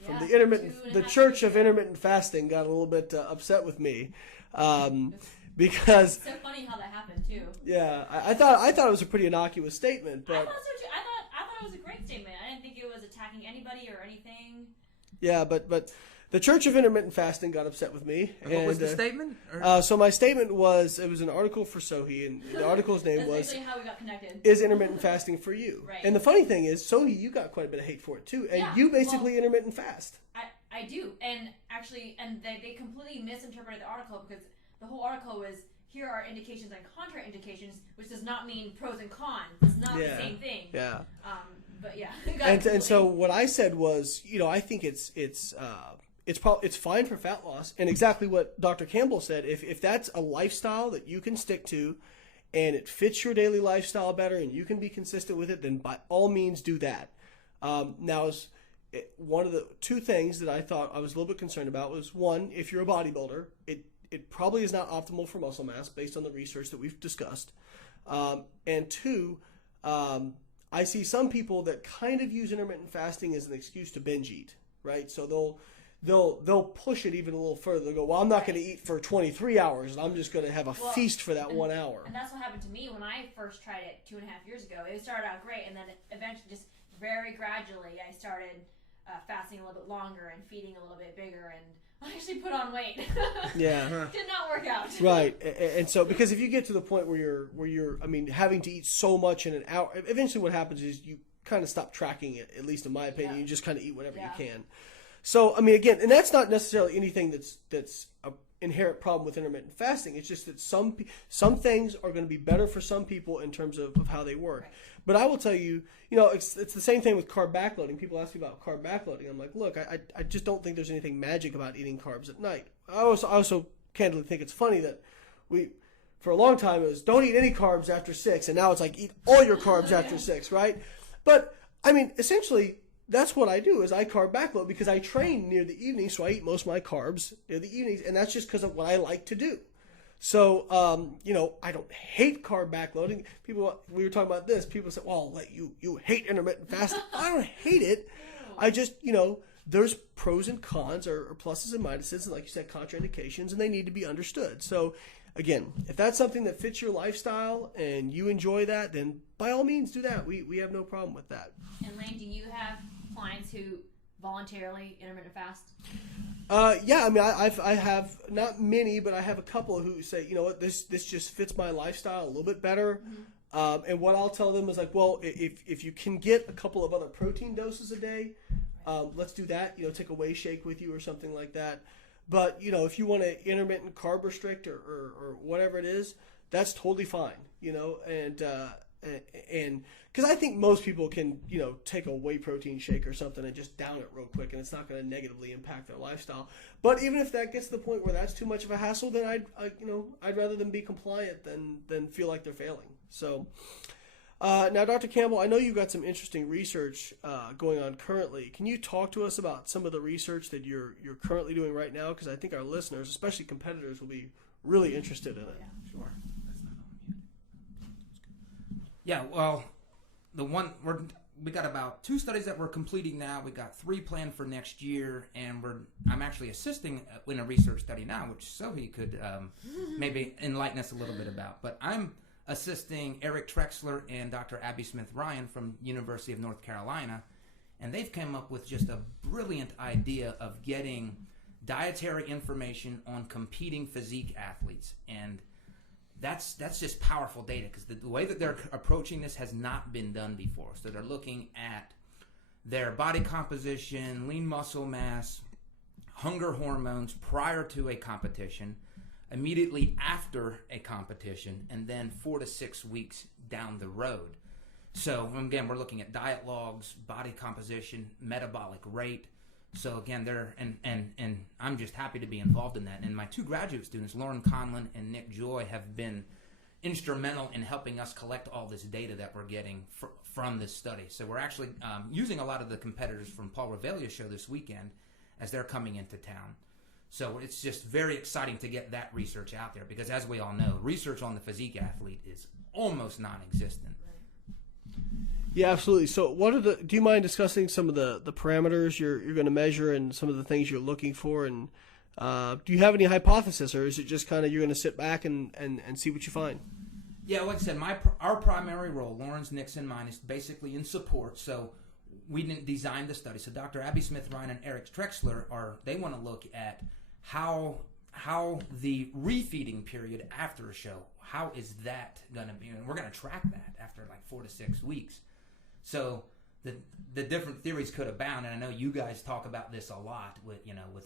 Church of Intermittent Fasting got a little bit upset with me. Because it's so funny how that happened too. Yeah, I thought it was a pretty innocuous statement, but I thought so too. I thought it was a great statement. I didn't think it was attacking anybody or anything. Yeah, but the Church of Intermittent Fasting got upset with me. What was the statement? So my statement was, it was an article for Sohi, and the article's name was how we got connected. Is intermittent fasting for you? Right. And the funny thing is, Sohi, you got quite a bit of hate for it too, and you basically intermittent fast. I do, and actually, they completely misinterpreted the article because the whole article was, here are indications and contraindications, which does not mean pros and cons. It's not the same thing. Yeah. But yeah. And so what I said was, I think it's fine for fat loss, and exactly what Dr. Campbell said. If that's a lifestyle that you can stick to, and it fits your daily lifestyle better, and you can be consistent with it, then by all means do that. Now, one of the two things that I thought I was a little bit concerned about was, one, if you're a bodybuilder, it probably is not optimal for muscle mass based on the research that we've discussed. And two, I see some people that kind of use intermittent fasting as an excuse to binge eat, right? So they'll push it even a little further. They'll go, well, I'm not going to eat for 23 hours. I'm just going to have a feast for that 1 hour. And that's what happened to me when I first tried it 2.5 years ago. It started out great, and then eventually, just very gradually, I started fasting a little bit longer and feeding a little bit bigger, and I actually put on weight. Yeah. Did not work out. Right. And so, because if you get to the point where you're having to eat so much in an hour, eventually what happens is you kind of stop tracking it, at least in my opinion. You just kind of eat whatever you can. So, again, and that's not necessarily anything that's an inherent problem with intermittent fasting. It's just that some things are going to be better for some people in terms of how they work. Right. But I will tell you, it's the same thing with carb backloading. People ask me about carb backloading. I'm like, look, I just don't think there's anything magic about eating carbs at night. I also candidly think it's funny that for a long time, it was don't eat any carbs after 6, and now it's like eat all your carbs after 6, right? But, essentially, that's what I do, is I carb backload because I train near the evening, so I eat most of my carbs near the evenings, and that's just because of what I like to do. So, I don't hate carb backloading. We were talking about this. People say, well, you hate intermittent fasting. I don't hate it. I just, there's pros and cons, or pluses and minuses, and like you said, contraindications, and they need to be understood. So, again, if that's something that fits your lifestyle and you enjoy that, then by all means do that. We have no problem with that. And Lane, do you have clients who voluntarily intermittent fast? Yeah, I mean, I have not many, but I have a couple who say, you know what, this just fits my lifestyle a little bit better. And what I'll tell them is like, well, if you can get a couple of other protein doses a day, let's do that. You know, take a whey shake with you or something like that. But, you know, if you want to intermittent carb restrict or whatever it is, that's totally fine, you know, and because I think most people can, you know, take a whey protein shake or something and just down it real quick, and it's not going to negatively impact their lifestyle. But even if that gets to the point where that's too much of a hassle, then I'd rather them be compliant than feel like they're failing. So now, Dr. Campbell, I know you've got some interesting research going on currently. Can you talk to us about some of the research that you're currently doing right now? Because I think our listeners, especially competitors, will be really interested in it. Yeah, sure. That's not on mute. Yeah, well, we got about 2 studies that we're completing now. We got 3 planned for next year, and I'm actually assisting in a research study now, which Sohi could maybe enlighten us a little bit about. But I'm assisting Eric Trexler and Dr. Abby Smith-Ryan from University of North Carolina, and they've come up with just a brilliant idea of getting dietary information on competing physique athletes, and that's just powerful data, because the way that they're approaching this has not been done before. So they're looking at their body composition, lean muscle mass, hunger hormones prior to a competition, immediately after a competition, and then 4 to 6 weeks down the road. So again, we're looking at diet logs, body composition, metabolic rate. So again, and I'm just happy to be involved in that. And my 2 graduate students, Lauren Conlon and Nick Joy, have been instrumental in helping us collect all this data that we're getting from this study. So we're actually using a lot of the competitors from Paul Revelia's show this weekend as they're coming into town. So it's just very exciting to get that research out there, because as we all know, research on the physique athlete is almost non-existent. Yeah, absolutely. So do you mind discussing some of the parameters you're going to measure and some of the things you're looking for? And do you have any hypothesis, or is it just kind of you're going to sit back and see what you find? Yeah, like I said, our primary role, Lauren's, Nick's, and mine, is basically in support. So we didn't design the study. So Dr. Abby Smith-Ryan and Eric Trexler they want to look at how the refeeding period after a show, how is that going to be? And we're going to track that after like 4 to 6 weeks. So the different theories could abound, and I know you guys talk about this a lot with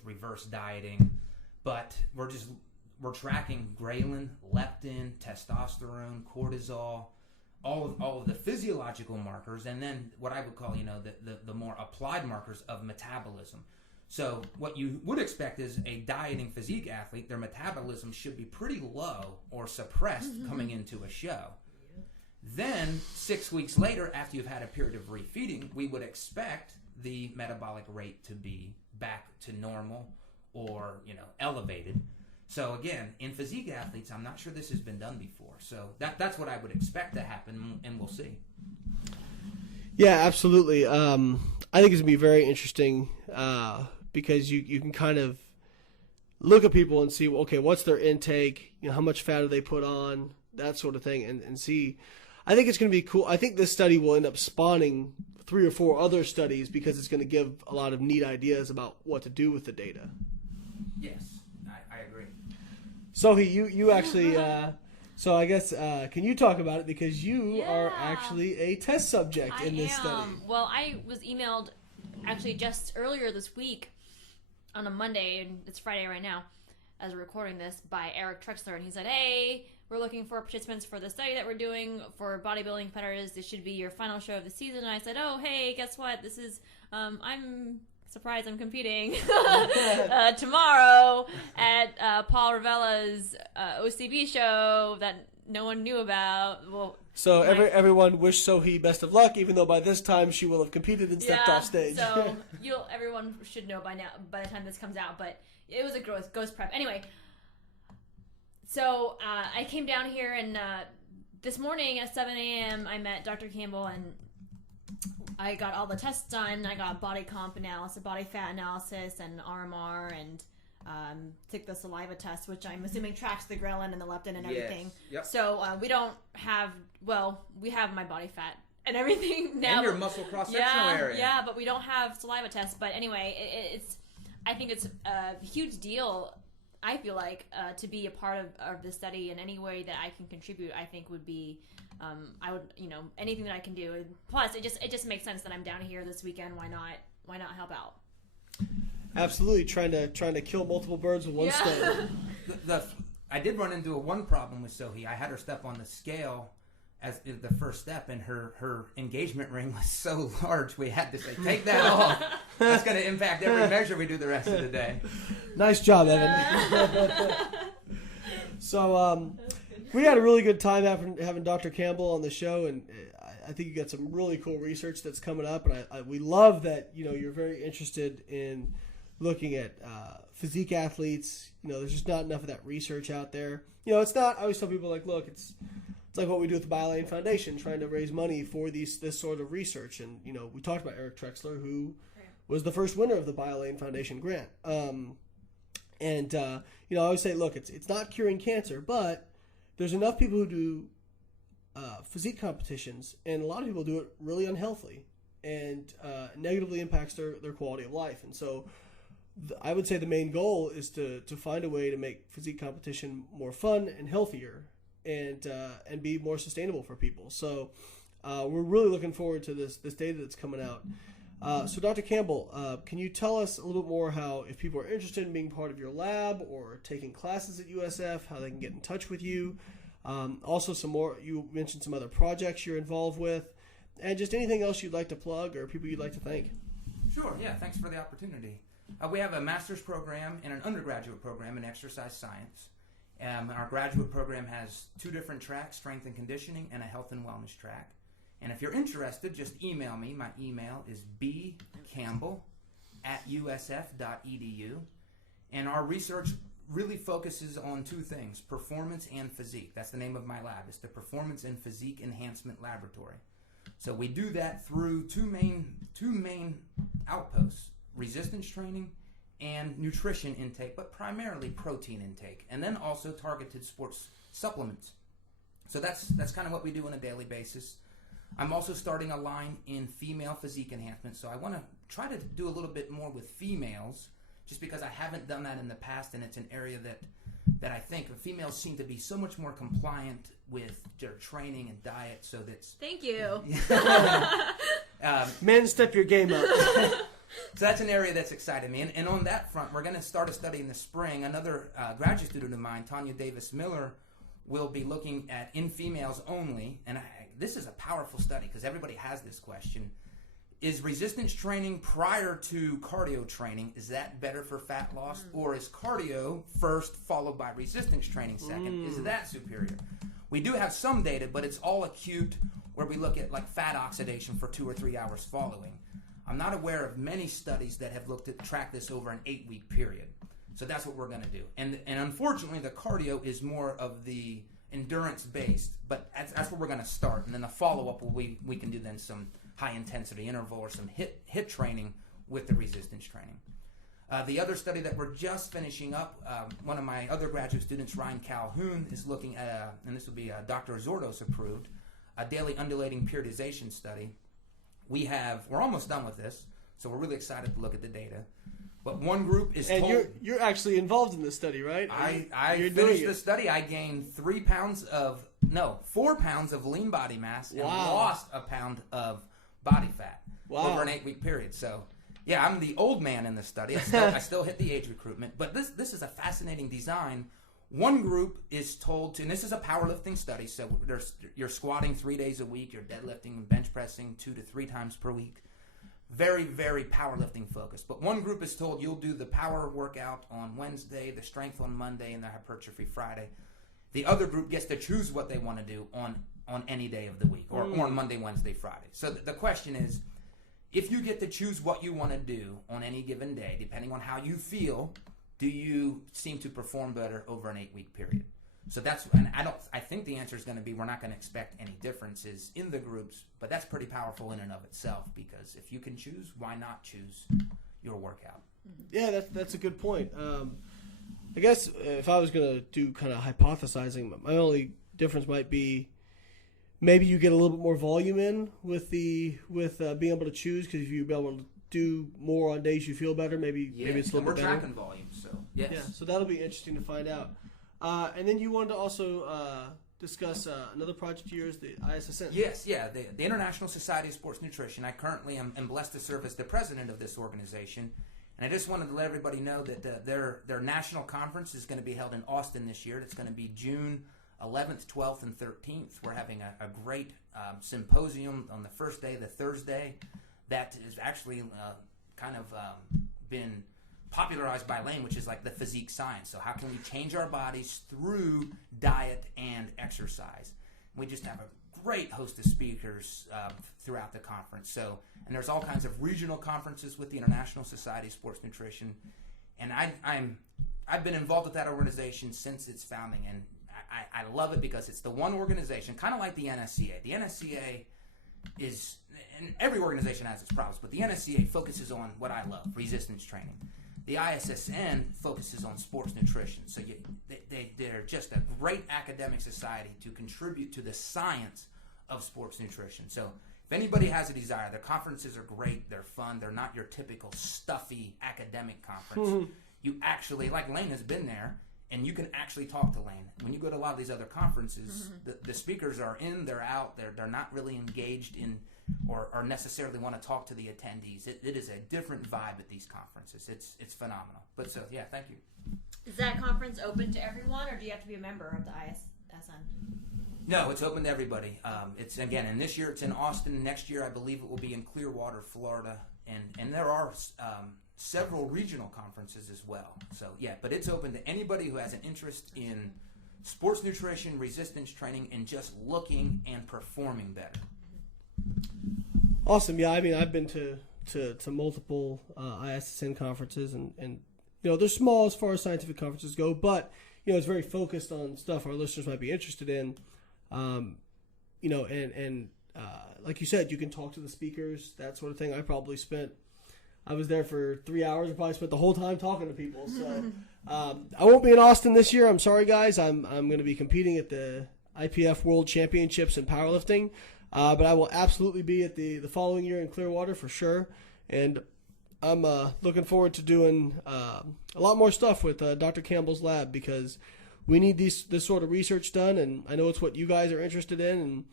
reverse dieting, but we're tracking ghrelin, leptin, testosterone, cortisol, all of the physiological markers, and then what I would call the more applied markers of metabolism. So what you would expect is a dieting physique athlete, their metabolism should be pretty low or suppressed coming into a show. Then 6 weeks later, after you've had a period of refeeding, we would expect the metabolic rate to be back to normal or elevated. So again, in physique athletes, I'm not sure this has been done before. So that's what I would expect to happen, and we'll see. Yeah, absolutely. I think it's going to be very interesting because you can kind of look at people and see, okay, what's their intake? How much fat do they put on? That sort of thing, and see. I think it's going to be cool. I think this study will end up spawning 3 or 4 other studies, because it's going to give a lot of neat ideas about what to do with the data. Yes, I agree. Sohi, you actually, so I guess, can you talk about it, because you are actually a test subject in this study. Well, I was emailed actually just earlier this week on a Monday, and it's Friday right now as we're recording this, by Eric Trexler, and he said, hey, we're looking for participants for the study that we're doing for bodybuilding competitors. This should be your final show of the season. And I said, oh, hey, guess what? This is, I'm surprised I'm competing tomorrow at Paul Revela's OCB show that no one knew about. Well, so everyone wish Sohi best of luck, even though by this time she will have competed and stepped off stage. So everyone should know by now, by the time this comes out. But it was a ghost prep. Anyway, so I came down here, and this morning at 7 a.m. I met Dr. Campbell and I got all the tests done. I got body comp analysis, body fat analysis, and RMR, and took the saliva test, which I'm assuming tracks the ghrelin and the leptin and everything. Yep. So we don't have, we have my body fat and everything now. And your muscle cross-sectional area. Yeah, but we don't have saliva tests. But anyway, I think it's a huge deal, I feel like, to be a part of the study in any way that I can contribute, I think would be, I would, anything that I can do. Plus, it just makes sense that I'm down here this weekend. Why not help out? Absolutely, trying to kill multiple birds with one stone. I did run into one problem with Sohi. I had her step on the scale as the first step, and her engagement ring was so large we had to say, take that off. That's going to impact every measure we do the rest of the day. Nice job, Evan. So we had a really good time having Dr. Campbell on the show, and I think you got some really cool research that's coming up, and we love that you're very interested in looking at physique athletes. There's just not enough of that research out there. It's not. I always tell people, like, look, it's like what we do with the BioLane Foundation, trying to raise money for this sort of research. And we talked about Eric Trexler, who was the first winner of the BioLane Foundation grant. I always say, look, it's not curing cancer, but there's enough people who do physique competitions, and a lot of people do it really unhealthily and negatively impacts their quality of life. And so I would say the main goal is to find a way to make physique competition more fun and healthier, and be more sustainable for people. So we're really looking forward to this data that's coming out. So Dr. Campbell, can you tell us a little bit more how, if people are interested in being part of your lab or taking classes at USF, how they can get in touch with you? Also, you mentioned some other projects you're involved with, and just anything else you'd like to plug or people you'd like to thank. Sure, yeah, thanks for the opportunity. We have a master's program and an undergraduate program in exercise science. Our graduate program has 2 different tracks, strength and conditioning, and a health and wellness track. And if you're interested, just email me. My email is bcampbell@usf.edu. And our research really focuses on 2 things, performance and physique. That's the name of my lab. It's the Performance and Physique Enhancement Laboratory. So we do that through two main outposts, resistance training and nutrition intake, but primarily protein intake, and then also targeted sports supplements. So that's kind of what we do on a daily basis. I'm also starting a line in female physique enhancement, so I want to try to do a little bit more with females, just because I haven't done that in the past, and it's an area that I think females seem to be so much more compliant with their training and diet, so that's... Thank you. Men, step your game up. So that's an area that's excited me. And on that front, we're going to start a study in the spring. Another graduate student of mine, Tanya Davis-Miller, will be looking at in females only. And this is a powerful study because everybody has this question. Is resistance training prior to cardio training, is that better for fat loss? Or is cardio first followed by resistance training second? Is that superior? We do have some data, but it's all acute, where we look at like fat oxidation for 2 or 3 hours following. I'm not aware of many studies that have tracked this over an 8-week period. So that's what we're going to do. And unfortunately, the cardio is more of the endurance-based, but that's where we're going to start. And then the follow-up, we can do then some high-intensity interval or some HIIT training with the resistance training. The other study that we're just finishing up, one of my other graduate students, Ryan Calhoun, is looking at, and this will be Dr. Zordos approved, a daily undulating periodization study. We're almost done with this, so we're really excited to look at the data. But one group is told... And you're actually involved in this study, right? I finished the study. I gained 4 pounds of lean body mass and lost a pound of body fat over an 8-week period. So, yeah, I'm the old man in this study. I still hit the age recruitment. But this is a fascinating design. One group is told to, and this is a powerlifting study, so you're squatting 3 days a week, you're deadlifting and bench pressing 2 to 3 times per week. Very, very powerlifting focused. But one group is told you'll do the power workout on Wednesday, the strength on Monday, and the hypertrophy Friday. The other group gets to choose what they want to do on any day of the week, or on Monday, Wednesday, Friday. So the question is, if you get to choose what you want to do on any given day, depending on how you feel, do you seem to perform better over an 8-week period? So and I think the answer is going to be we're not going to expect any differences in the groups, but that's pretty powerful in and of itself, because if you can choose, why not choose your workout? Yeah, that's a good point. I guess if I was going to do kind of hypothesizing, my only difference might be maybe you get a little bit more volume in with being able to choose, because if you're able to do more on days you feel better, maybe it's a little bit better. We're tracking volume, so yes. Yeah, so that'll be interesting to find out. And then you wanted to also discuss another project of yours, the ISSN. Yes, yeah, the International Society of Sports Nutrition. I currently am blessed to serve as the president of this organization, and I just wanted to let everybody know that their national conference is going to be held in Austin this year. It's going to be June 11th, 12th, and 13th. We're having a great symposium on the first day, the Thursday, that is actually been popularized by Lane, which is like the physique science. So how can we change our bodies through diet and exercise? We just have a great host of speakers throughout the conference. So, and there's all kinds of regional conferences with the International Society of Sports Nutrition, and I've been involved with that organization since its founding, and I love it because it's the one organization, kind of like the NSCA. The NSCA is, and every organization has its problems, but the NSCA focuses on what I love, resistance training. The ISSN focuses on sports nutrition. So they're just a great academic society to contribute to the science of sports nutrition. So if anybody has a desire, their conferences are great, they're fun, they're not your typical stuffy academic conference. You actually, like Lane has been there, and you can actually talk to Lane. When you go to a lot of these other conferences, the speakers are in, they're out, they're not really engaged in or necessarily want to talk to the attendees. It is a different vibe at these conferences. It's phenomenal. But so, yeah, thank you. Is that conference open to everyone, or do you have to be a member of the ISSN? No, it's open to everybody. It's, again, and this year it's in Austin. Next year I believe it will be in Clearwater, Florida. And there are several regional conferences as well. So, yeah, but it's open to anybody who has an interest in sports nutrition, resistance training, and just looking and performing better. Awesome. Yeah, I mean, I've been to multiple ISSN conferences, and you know, they're small as far as scientific conferences go, but you know, it's very focused on stuff our listeners might be interested in. You know, and like you said, you can talk to the speakers, that sort of thing. I was there for 3 hours. I probably spent the whole time talking to people. So I won't be in Austin this year. I'm sorry, guys. I'm going to be competing at the IPF World Championships in powerlifting. But I will absolutely be at the following year in Clearwater for sure. And I'm looking forward to doing a lot more stuff with Dr. Campbell's lab, because we need this sort of research done. And I know it's what you guys are interested in. And,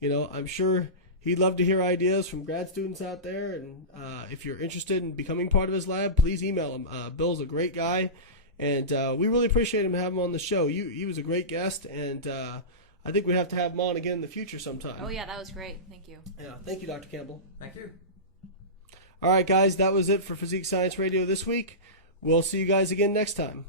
you know, I'm sure he'd love to hear ideas from grad students out there. And if you're interested in becoming part of his lab, please email him. Bill's a great guy. And we really appreciate him having him on the show. He was a great guest. And I think we have to have him on again in the future sometime. Oh, yeah, that was great. Thank you. Yeah, thank you, Dr. Campbell. Thank you. All right, guys, that was it for Physique Science Radio this week. We'll see you guys again next time.